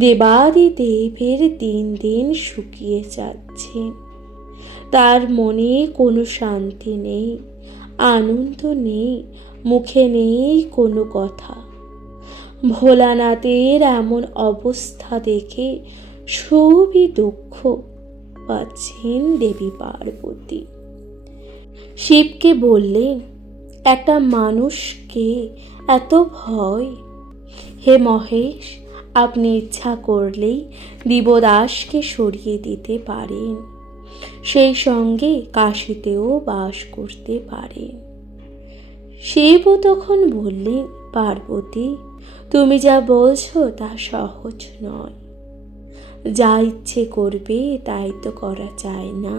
দেবাদিদেবের দিন দিন শুকিয়ে যাচ্ছেন। তার মনে কোনো শান্তি নেই, আনন্দ নেই, মুখে নেই কোনো কথা। ভোলানাথের এমন অবস্থা দেখে খুবই দুঃখ পাচ্ছেন দেবী পার্বতী। শিবকে বললেন, একটা মানুষকে এত ভয়? হে মহেশ, আপনি ইচ্ছা করলেই দিবদাসকে সরিয়ে দিতে পারেন, সেই সঙ্গে কাশীতেও বাস করতে পারেন। শিবও তখন বললেন, পার্বতী, তুমি যা বলছো তা সহজ নয়। যা ইচ্ছে করবে তাই তো করা যায় না।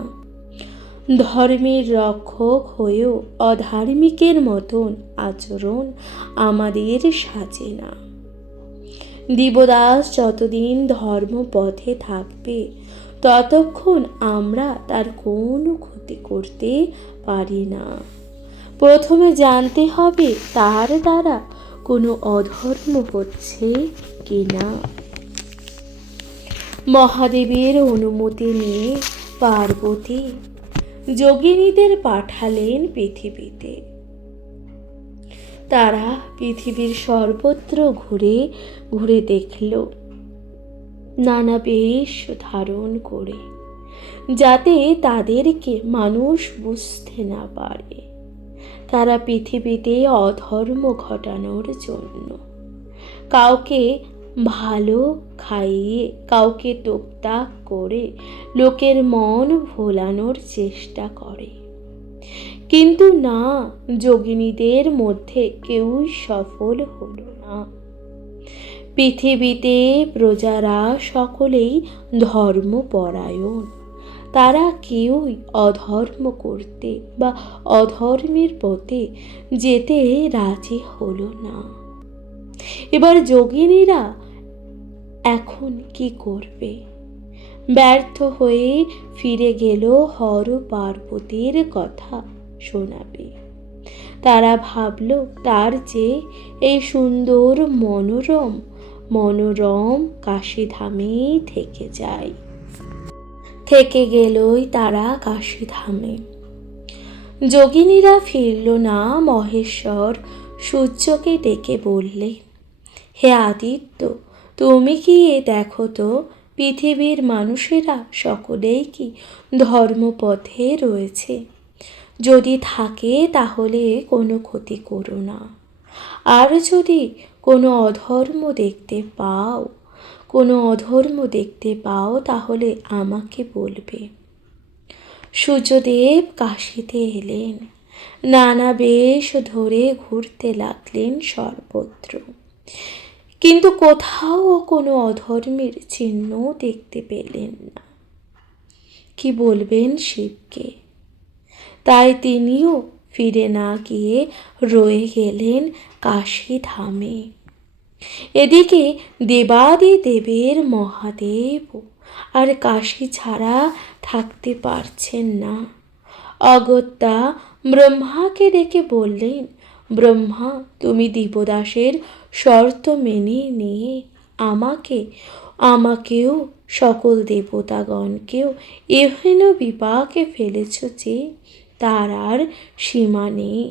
ধর্মের রক্ষক হয়েও অধার্মিকের মতন আচরণ আমাদের সাজে না। দিবদাস যতদিন ধর্মপথে থাকবে ততক্ষণ আমরা তার কোনো ক্ষতি করতে পারি না। প্রথমে জানতে হবে তার দ্বারা কোনো অধর্ম হচ্ছে কিনা। মহাদেবের অনুমতি নিয়ে পার্বতী যোগিনীদের পাঠালেন পৃথিবীতে। তারা পৃথিবীর সর্বত্র ঘুরে ঘুরে দেখল, নানা বেশ ধারণ করে, যাতে তাদেরকে মানুষ বুঝতে না পারে। তারা পৃথিবীতে অধর্ম ঘটানোর জন্য কাউকে ভালো খাইয়ে, কাউকে তোকতাক করে লোকের মন ভোলানোর চেষ্টা করে। কিন্তু না, যোগিনীদের মধ্যে কেউই সফল হলো না। পৃথিবীতে প্রজারা সকলেই ধর্মপরায়ণ, তারা কেউই অধর্ম করতে বা অধর্মের পথে যেতে রাজি হলো না। এবার যোগিনীরা এখন কি করবে? ব্যর্থ হয়ে ফিরে গেল হর পার্বতীর কথা শোনাবে। তারা ভাবল, তার চেয়ে এই সুন্দর মনোরম কাশীধামেই থেকে যায়। থেকে গেলই তারা কাশীধামে। যোগিনীরা ফিরল না। মহেশ্বর সূর্যকে ডেকে বললে, হে আদিত্য, তুমি গিয়ে দেখো তো পৃথিবীর মানুষেরা সকলেই কি ধর্মপথে রয়েছে। যদি থাকে তাহলে কোনো ক্ষতি করো না। আর যদি কোনো অধর্ম দেখতে পাও তাহলে আমাকে বলবে। সূর্যদেব কাশীতে এলেন, নানা বেশ ধরে ঘুরতে লাগলেন সর্বত্র, কিন্তু কোথাও কোনো অধর্মের চিহ্ন দেখতে পেলেন না। কি বলবেন শিবকে? তাই তিনিও ফিরে না গিয়ে রয়ে গেলেন কাশীধামে। এদিকে দেবাদিদেবের মহাদেব আর কাশী ছাড়া থাকতে পারছেন না। অগত্যা ব্রহ্মাকে ডেকে বললেন, ব্রহ্মা, তুমি দিবদাসের শর্ত মেনে নিয়ে আমাকেও সকল দেবতাগণকেও এহেন বিপাকে ফেলেছ যে তার আর সীমা নেই।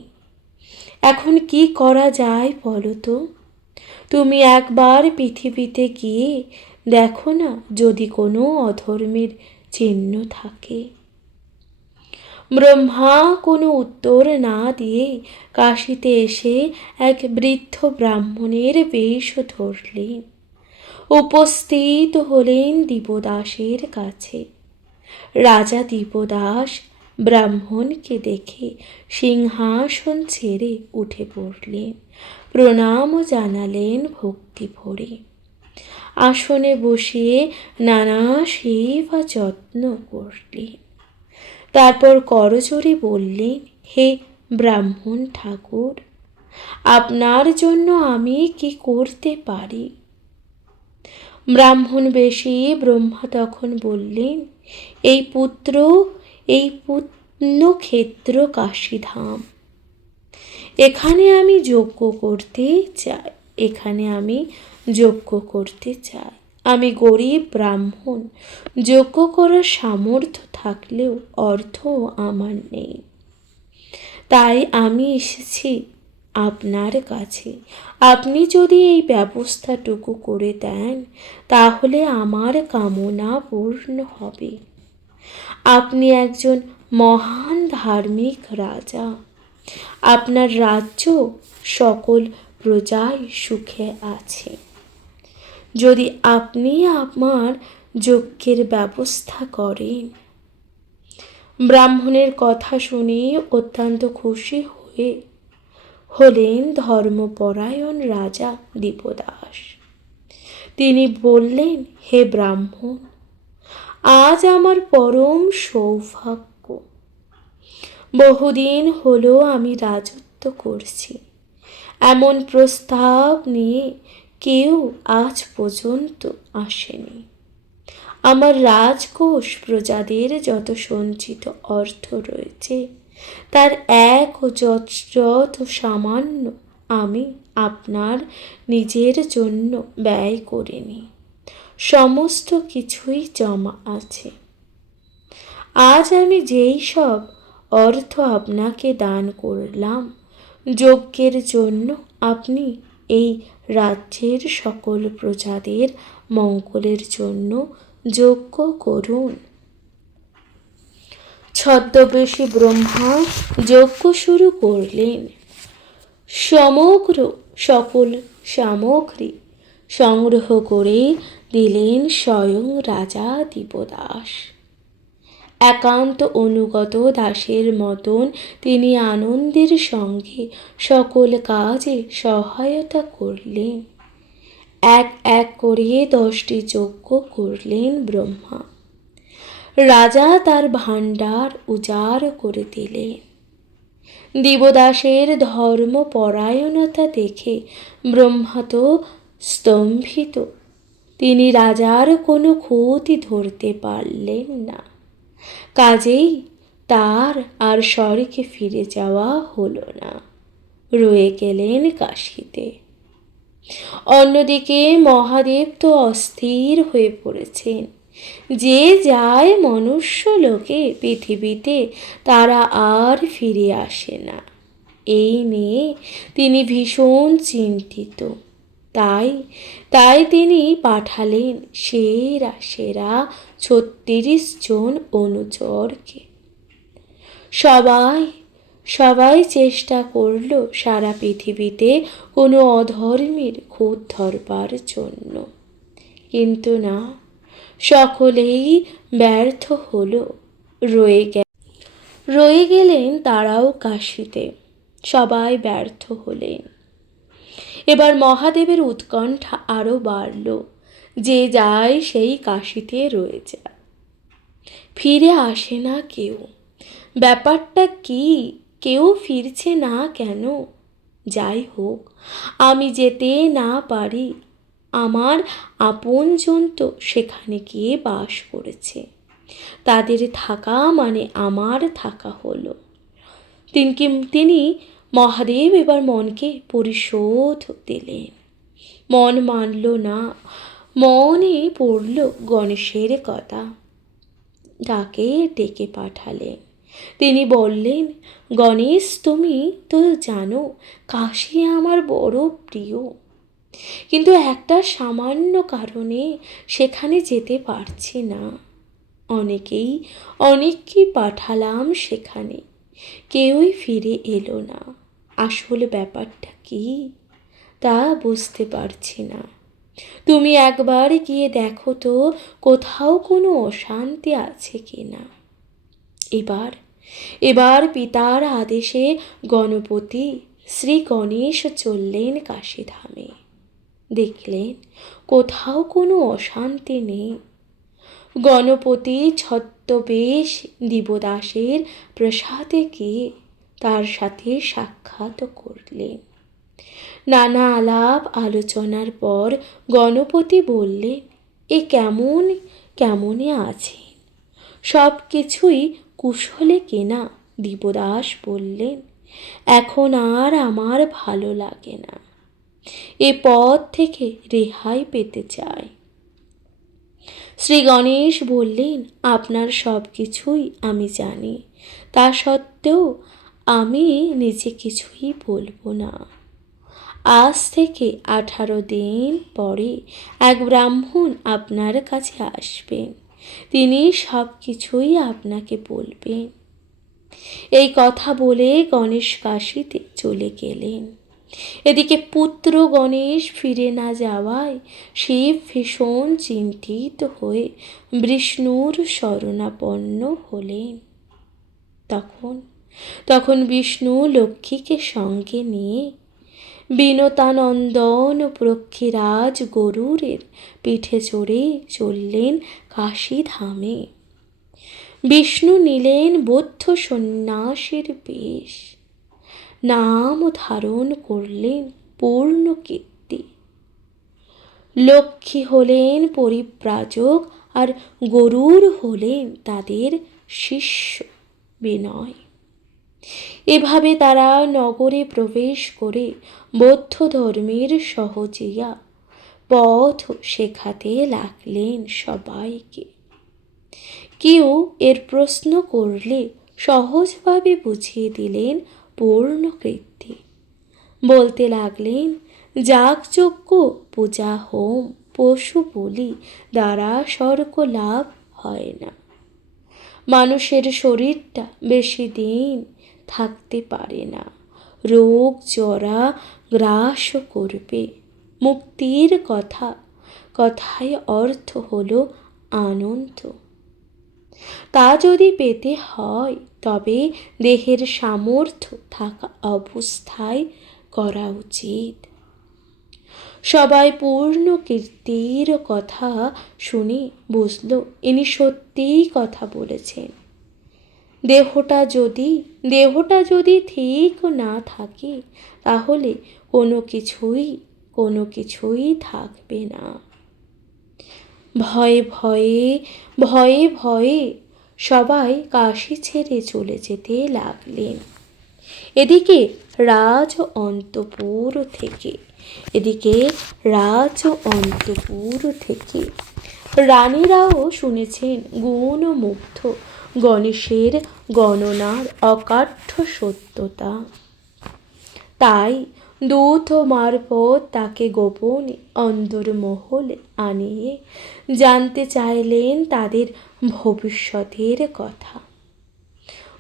এখন কি করা যায় বলো তো? তুমি একবার পৃথিবীতে গিয়ে দেখো না, যদি কোনো অধর্মের চিহ্ন থাকে। ব্রহ্মা কোনো উত্তর না দিয়ে কাশীতে এসে এক বৃদ্ধ ব্রাহ্মণের বেশ ধরলেন। উপস্থিত হলেন দিবদাসের কাছে। রাজা দিবদাস ব্রাহ্মণকে দেখে সিংহাসন ছেড়ে উঠে পড়লেন, প্রণাম জানালেন ভক্তি ভরে। আসনে বসিয়ে নানা সেবা যত্ন করলেন। তারপর করজোড়ে বললেন, হে ব্রাহ্মণ ঠাকুর, আপনার জন্য আমি কি করতে পারি? ব্রাহ্মণ বেশে ব্রহ্মা তখন বললেন, এই পুণ্যক্ষেত্র কাশীধাম, এখানে আমি যজ্ঞ করতে চাই। আমি গরিব ব্রাহ্মণ, যজ্ঞ করার সামর্থ্য থাকলেও অর্থ আমার নেই। তাই আমি এসেছি আপনার কাছে। আপনি যদি এই ব্যবস্থাটুকু করে দেন তাহলে আমার কামনা পূর্ণ হবে। আপনি একজন মহান ধার্মিক রাজা। আপনার রাজ্য সকল প্রজাই সুখে আছে। যদি আপনি আমার যজ্ঞের ব্যবস্থা করেন। ব্রাহ্মণের কথা শুনে অত্যন্ত খুশি হলেন ধর্মপরায়ণ রাজা দীপদাস। তিনি বললেন, হে ব্রাহ্মণ, আজ আমার পরম সৌভাগ্য। বহুদিন হলো আমি রাজত্ব করছি, এমন প্রস্তাব নিয়ে কেউ আজ পর্যন্ত আসেনি। আমার রাজকোষ প্রজাদের যত সঞ্চিত অর্থ রয়েছে তার এক যত সামান্য আমি আপনার নিজের জন্য ব্যয় করিনি। সমস্ত কিছুই জমা আছে। আজ আমি যেই সব অর্থ আপনাকে দান করলাম, যজ্ঞের জন্য আপনি এই রাজ্যের সকল প্রজাদের মঙ্গলের জন্য যজ্ঞ করুন। ছদ্মবেশী ব্রহ্মা যজ্ঞ শুরু করলেন। সমগ্র সকল সামগ্রী সংগ্রহ করে দিলেন স্বয়ং রাজা দীপদাস। একান্ত অনুগত দাসের মতন তিনি আনন্দের সঙ্গে সকল কাজে সহায়তা করলেন। এক এক করে 10টি যজ্ঞ করলেন ব্রহ্মা। রাজা তার ভাণ্ডার উজাড় করে দিলেন। দেবদাসের ধর্মপরায়ণতা দেখে ব্রহ্মা তো স্তম্ভিত। তিনি রাজার কোনো ক্ষতি ধরতে পারলেন না। কাজেই তার আর স্বর্গে ফিরে যাওয়া হলো না, রয়ে গেলেন কাশীতে। অন্যদিকে মহাদেব তো অস্থির হয়ে পড়েছেন। যে যায় মনুষ্য লোকে পৃথিবীতে তারা আর ফিরে আসে না, এই নিয়ে তিনি ভীষণ চিন্তিত। তাই তিনি পাঠালেন সেরা সেরা 36 জন অনুচরকে। সবাই চেষ্টা করল সারা পৃথিবীতে কোনো অধর্মের খুঁত ধরবার জন্য, কিন্তু না, সকলেই ব্যর্থ হলো। রয়ে গেলেন তারাও কাশীতে। সবাই ব্যর্থ হলেন। এবার মহাদেবের উৎকণ্ঠা আরো বাড়ল। যে যায় সেই কাশীতে রয়ে যায়, ফিরে আসে না কেউ। ব্যাপারটা কি? কেউ ফিরছে না কেন? যাই হোক, আমি যেতে না পারি। আমার আপনজন তো সেখানে গিয়ে বাস করেছে, তাদের থাকা মানে আমার থাকা হলো। তিনি মহাদেব এবার মনকে পরিশোধ দিলেন। মন মানল না। মনে পড়ল গণেশের কথা। তাকে ডেকে পাঠালেন। তিনি বললেন, গণেশ, তুমি তো জানো কাশী আমার বড় প্রিয়, কিন্তু একটা সামান্য কারণে সেখানে যেতে পারছি না। অনেককে পাঠালাম সেখানে, কেউই ফিরে এলো না। আসল ব্যাপারটা কি তা বুঝতে পারছি না। তুমি একবার গিয়ে দেখো তো কোথাও কোনো অশান্তি আছে কিনা। এবার পিতার আদেশে গণপতি শ্রী গণেশ চললেন কাশীধামে। দেখলেন কোথাও কোনো অশান্তি নেই। গণপতি ছদ্মবেশ দেবদাসের প্রাসাদে গিয়ে তার সাথে সাক্ষাৎ করলেন। নানা আলাপ আলোচনার পর গণপতি বললেন, এ কেমনে আছেন? সব কিছুই কুশলে কিনা? দেবদাস বললেন, এখন আর আমার ভালো লাগে না। এ পথ থেকে রেহাই পেতে চাই। শ্রী গণেশ বললেন, আপনার সব কিছুই আমি জানি, তা সত্ত্বেও আমি নিজে কিছুই বলবো না। আজ থেকে 18 দিন পরে এক ব্রাহ্মণ আপনার কাছে আসবেন। তিনি সব কিছুই আপনাকে বলবেন। এই কথা বলে গণেশ কাশীতে চলে গেলেন। এদিকে পুত্র গণেশ ফিরে না যাওয়ায় শিব ভীষণ চিন্তিত হয়ে বিষ্ণুর শরণাপন্ন হলেন। তখন বিষ্ণু লক্ষ্মীকে সঙ্গে নিয়ে বিনতানন্দন পক্ষীরাজ গরুরের পিঠে চড়ে চললেন কাশীধামে। বিষ্ণু নিলেন বৌদ্ধ সন্ন্যাসীর বেশ, নাম ধারণ করলেন পূর্ণকীর্তি। লক্ষ্মী হলেন পরিব্রাজক আর গরুর হলেন তাদের শিষ্য বিনয়। এভাবে তারা নগরে প্রবেশ করে বৌদ্ধ ধর্মের সহজিয়া পথ শেখাতে লাগলেন সবাইকে। কেউ এর প্রশ্ন করলে সহজভাবে বুঝিয়ে দিলেন পূর্ণকীর্তি। বলতে লাগলেন, যাগযজ্ঞ, পূজা, হোম, পশু বলি দ্বারা স্বর্গ লাভ হয় না। মানুষের শরীরটা বেশি দিন থাকতে পারে না, রোগ জরা গ্রাস করবে। মুক্তির কথায় অর্থ হলো আনন্দ। তা যদি পেতে হয় তবে দেহের সামর্থ্য থাকা অবস্থায় করা উচিত। সবাই পূর্ণ কীর্তির কথা শুনে বুঝল ইনি সত্যিই কথা বলেছেন। দেহটা যদি ঠিক না থাকে তাহলে কোনো কিছুই থাকবে না। ভয়ে ভয়ে সবাই কাশী ছেড়ে চলে যেতে লাগলেন। এদিকে রাজ অন্তপুর থেকে রানীরাও শুনেছেন গুণমুগ্ধ গণেশের গণনার অকাঠ্য সত্যতা। তাই দূত মারফত তাকে গোপনে অন্দরমহলে আনিয়ে জানতে চাইলেন তাদের ভবিষ্যতের কথা।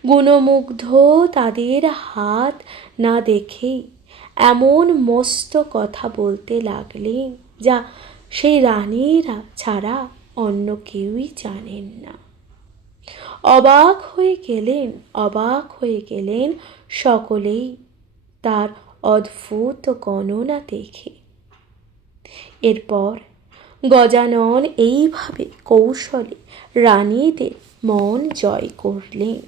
গুণমুগ্ধ তাদের হাত না দেখেই এমন মস্ত কথা বলতে লাগলেন যা সেই রানীরা ছাড়া অন্য কেউই জানেন না। অবাক হয়ে গেলেন সকলেই তার অদ্ভুত গণনা দেখে। এরপর গজানন এইভাবে কৌশলে রানীদের মন জয় করলেন।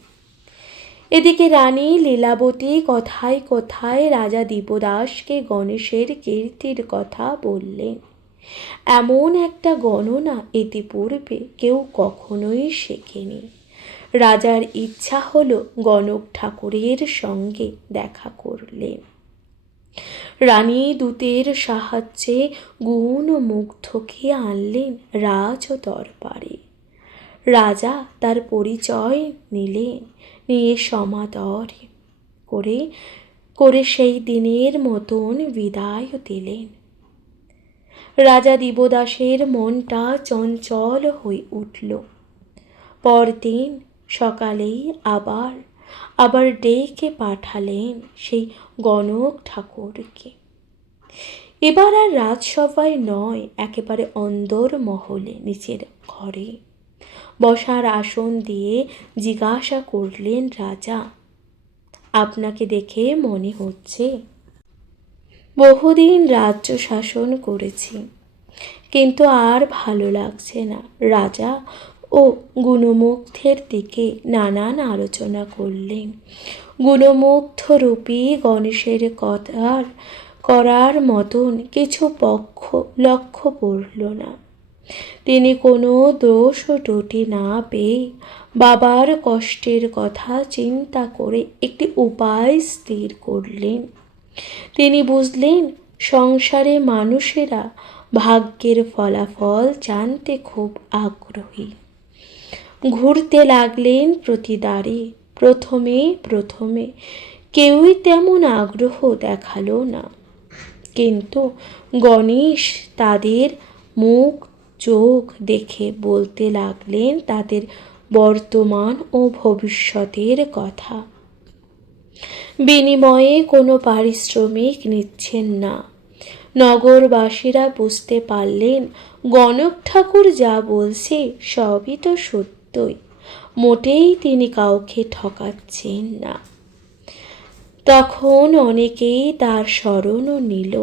এদিকে রানী লীলাবতী কথায় রাজা দিবদাসকে গণেশের কীর্তির কথা বললেন। এমন একটা গণনা ইতিপূর্বে কেউ কখনোই শেখেনি। রাজার ইচ্ছা হলো গণক ঠাকুরের সঙ্গে দেখা করলেন। রানী দূতের সাহায্যে গুণমুগ্ধকে আনলেন রাজ দরবারে। রাজা তার পরিচয় নিয়ে সমাদর করে সেই দিনের মতন বিদায় দিলেন। রাজা দিবদাসের মনটা চঞ্চল হয়ে উঠল। পরদিন সকালেই আবার ডেকে পাঠালেন সেই গণক ঠাকুরকে। এবার আর রাজসভায় নয়, একেবারে অন্দর মহলে নিচের ঘরে বসার আসন দিয়ে জিজ্ঞাসা করলেন রাজা, আপনাকে দেখে মনে হচ্ছে বহুদিন রাজ্য শাসন করেছি, কিন্তু আর ভালো লাগছে না। রাজা ও গুণমুগ্ধের দিকে নানান আলোচনা করলেন। গুণমুগ্ধরূপী গণেশের করার মতন কিছু লক্ষ্য পড়ল না। তিনি কোনো দোষ ও ত্রুটি না পেয়ে বাবার কষ্টের কথা চিন্তা করে একটি উপায় স্থির করলেন। তিনি বুঝলেন সংসারে মানুষেরা ভাগ্যের ফলাফল জানতে খুব আগ্রহী। ঘুরতে লাগলেন প্রতি দ্বারে। প্রথমে কেউই তেমন আগ্রহ দেখালো না, কিন্তু গণেশ তাদের মুখ চোখ দেখে বলতে লাগলেন তাদের বর্তমান ও ভবিষ্যতের কথা। বিনিময়ে কোনো পারিশ্রমিক নিচ্ছেন না। নগরবাসীরা বুঝতে পারলেন গণক ঠাকুর যা বলছে সবই তো সত্যই, মোটেই তিনি কাউকে ঠকাচ্ছেন না। তখন অনেকেই তার শরণও নিল।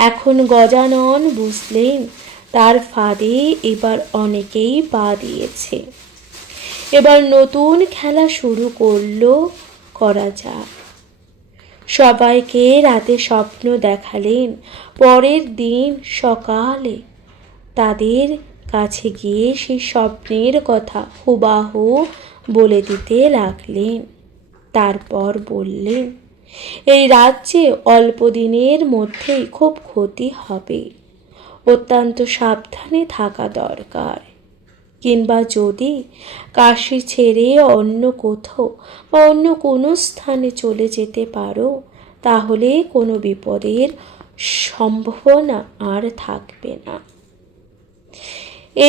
এখন গজানন বুঝলেন তার ফাঁদে এবার অনেকেই পা দিয়েছে। এবার নতুন খেলা শুরু করা যাক। সবাইকে রাতে স্বপ্ন দেখালেন। পরের দিন সকালে তাদের কাছে গিয়ে সেই স্বপ্নের কথা হুবাহু বলে দিতে লাগলেন। তারপর বললেন, এই রাজ্যে অল্প দিনের মধ্যেই খুব ক্ষতি হবে, অত্যন্ত সাবধানে থাকা দরকার। কিংবা যদি কাশী ছেড়ে অন্য কোথাও বা অন্য কোনো স্থানে চলে যেতে পারো, তাহলে কোনো বিপদের সম্ভাবনা আর থাকবে না।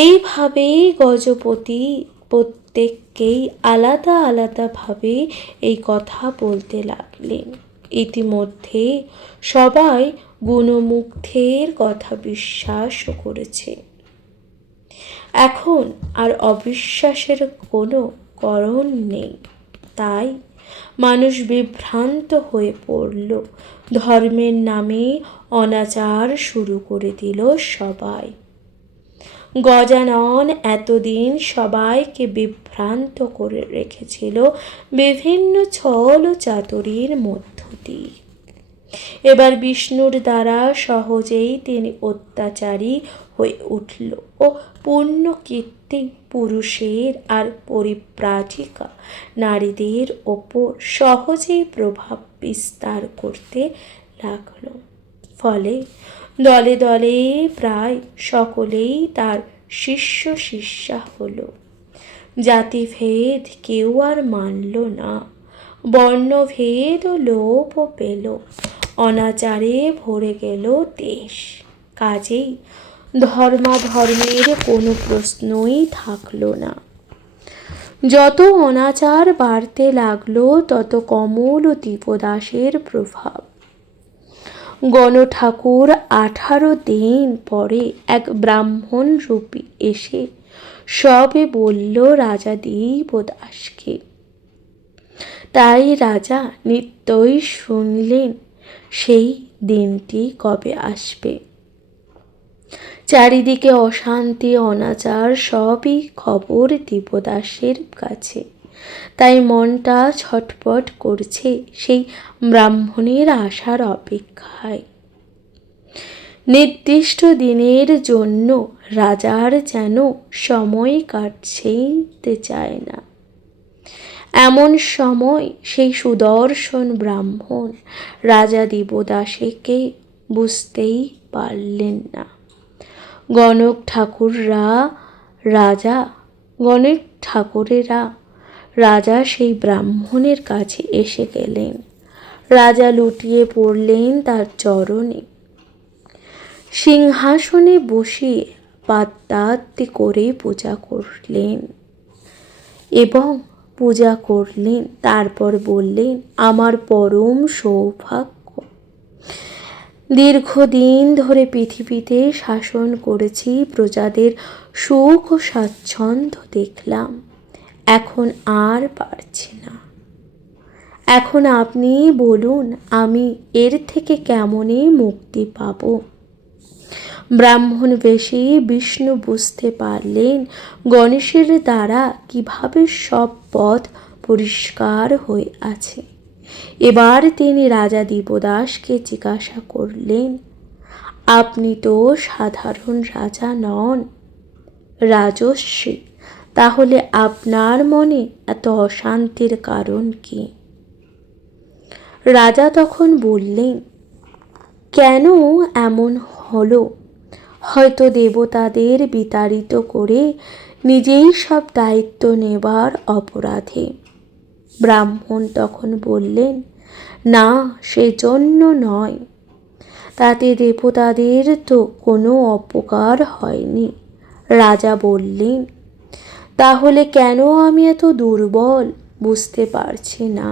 এইভাবেই গজপতি প্রত্যেককেই আলাদা আলাদাভাবে এই কথা বলতে লাগলেন। ইতিমধ্যে সবাই গুণমুগ্ধের কথা বিশ্বাসও করেছে। এখন আর অবিশ্বাসের কোনো কারণ নেই। তাই মানুষ বিভ্রান্ত হয়ে পড়ল। ধর্মের নামে অনাচার শুরু করে দিল সবাই। গজানন এতদিন সবাইকে বিভ্রান্ত করে রেখেছিল বিভিন্ন ছল ও চাতুরীর মধ্য দিয়ে। এবার বিষ্ণুর দ্বারা সহজেই তিনি অত্যাচারী হয়ে উঠল ও পূর্ণ কীর্তি পুরুষের আর পরিব্রাজিকা নারীদের ওপর সহজেই প্রভাব বিস্তার করতে লাগল। ফলে দলে দলে প্রায় সকলেই তার শিষ্য শিষ্যা হলো। জাতিভেদ কেউ আর মানল না, বর্ণভেদ ও লোপ পেল, অনাচারে ভরে গেল দেশ। কাজেই ধর্মাধর্মের কোনো প্রশ্নই থাকলো না। যত অনাচার বাড়তে লাগলো তত কমল ও দীপদাসের প্রভাব। গণঠাকুর 18 দিন পরে এক ব্রাহ্মণ রূপী এসে সবে বলল রাজা দীপদাসকে। তাই রাজা নিত্যই শুনলেন সেই দিনটি কবে আসবে। চারিদিকে অশান্তি অনাচার সবই খবর দীপদাসের কাছে। তাই মনটা ছটপট করছে সেই ব্রাহ্মণের আসার অপেক্ষায়। নির্দিষ্ট দিনের জন্য রাজার যেন সময় কাটতে চায় না। এমন সময় সেই সুদর্শন ব্রাহ্মণ রাজা দীপদাসকে বুঝতেই পারলেন না। গণক ঠাকুরেরা রাজা সেই ব্রাহ্মণের কাছে এসে গেলেন। রাজা লুটিয়ে পড়লেন তার চরণে। সিংহাসনে বসিয়ে পাদ্যাদি করে পূজা করলেন। তারপর বললেন, আমার পরম সৌভাগ্য, দীর্ঘদিন ধরে পৃথিবীতে শাসন করেছি, প্রজাদের সুখ ও স্বাচ্ছন্দ্য দেখলাম, এখন আর পারছি না। এখন আপনি বলুন আমি এর থেকে কেমনে মুক্তি পাব? ব্রাহ্মণ বেশে বিষ্ণু বুঝতে পারলেন গণেশের দ্বারা কিভাবে সব পথ পরিষ্কার হয়ে আছে। এবার তিনি রাজা দীপদাসকে জিজ্ঞাসা করলেন, আপনি তো সাধারণ রাজা নন, রাজর্ষি, তাহলে আপনার মনে এত অশান্তির কারণ কি? রাজা তখন বললেন, কেন এমন হলো? হয়তো দেবতাদের বিতাড়িত করে নিজেই সব দায়িত্ব নেবার অপরাধে। ব্রাহ্মণ তখন বললেন, না, সেজন্য নয়। তাতে দেবতাদের তো কোনো অপকার হয়নি। রাজা বললেন, তাহলে কেন আমি এত দুর্বল বুঝতে পারছি না।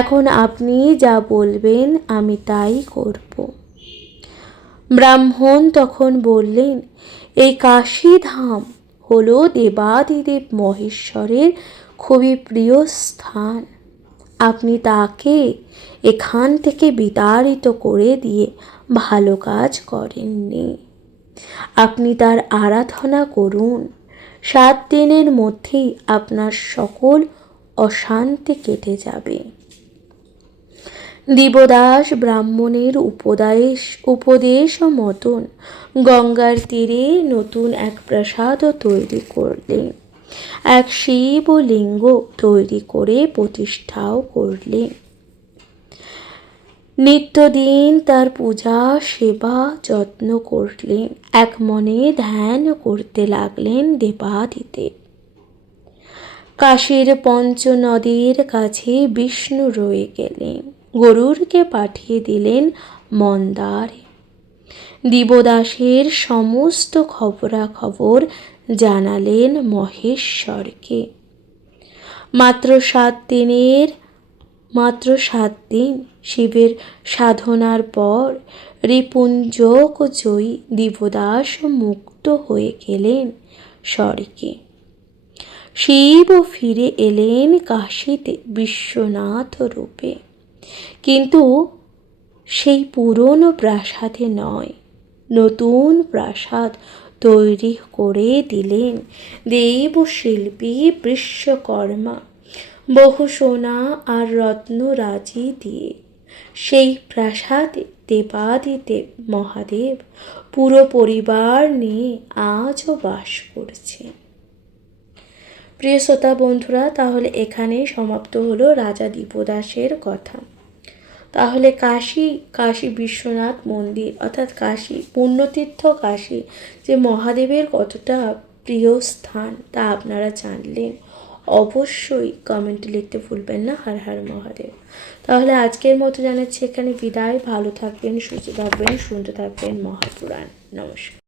এখন আপনি যা বলবেন আমি তাই করব। ব্রাহ্মণ তখন বললেন, এই কাশীধাম হলো দেবাদিদেব মহেশ্বরের খুবই প্রিয় স্থান। আপনি তাকে এখান থেকে বিতাড়িত করে দিয়ে ভালো কাজ করেননি। আপনি তার আরাধনা করুন। 7 দিনের মধ্যেই আপনার সকল অশান্তি কেটে যাবে। দেবদাস ব্রাহ্মণের উপদেশ মতন গঙ্গার তীরে নতুন এক প্রাসাদ তৈরি করলেন। এক শিবলিঙ্গ তৈরি করে প্রতিষ্ঠাও করলেন। নিত্যদিন তার পূজা সেবা যত্ন করলেন। এক মনে ধ্যান করতে লাগলেন দেবাদিদেব। কাশীর পঞ্চনদীর কাছে বিষ্ণু রয়ে গেলেন। গরুড়কে পাঠিয়ে দিলেন মন্দারে। দেবদাসের সমস্ত খবরাখবর জানালেন মহেশ্বরকে। মাত্র 7 দিন শিবের সাধনার পর রিপুঞ্জক জয়ী দেবদাস মুক্ত হয়ে গেলেন স্বর্গে। শিব ফিরে এলেন কাশীতে বিশ্বনাথ রূপে, কিন্তু সেই পুরনো প্রাসাদে নয়, নতুন প্রাসাদ তৈরি করে দিলেন দেবশিল্পী বিশ্বকর্মা বহু সোনা আর রত্নরাজি দিয়ে। সেই প্রাসাদে দেবাদিদেব মহাদেব পুরো পরিবার নিয়ে আজও বাস করছেন। প্রিয় শ্রোতা বন্ধুরা, তাহলে এখানেই সমাপ্ত হলো রাজা দেবদাসের কথা। তাহলে কাশী বিশ্বনাথ মন্দির অর্থাৎ কাশী পুণ্যতীর্থ কাশী যে মহাদেবের কতটা প্রিয় স্থান তা আপনারা জানলেন। অবশ্যই কমেন্টে লিখতে ভুলবেন না হর হর মহাদেব। তাহলে আজকের মতো জানাচ্ছি এখানে বিদায়। ভালো থাকবেন, সুস্থ থাকবেন, শুনতে থাকবেন মহাপুরাণ। নমস্কার।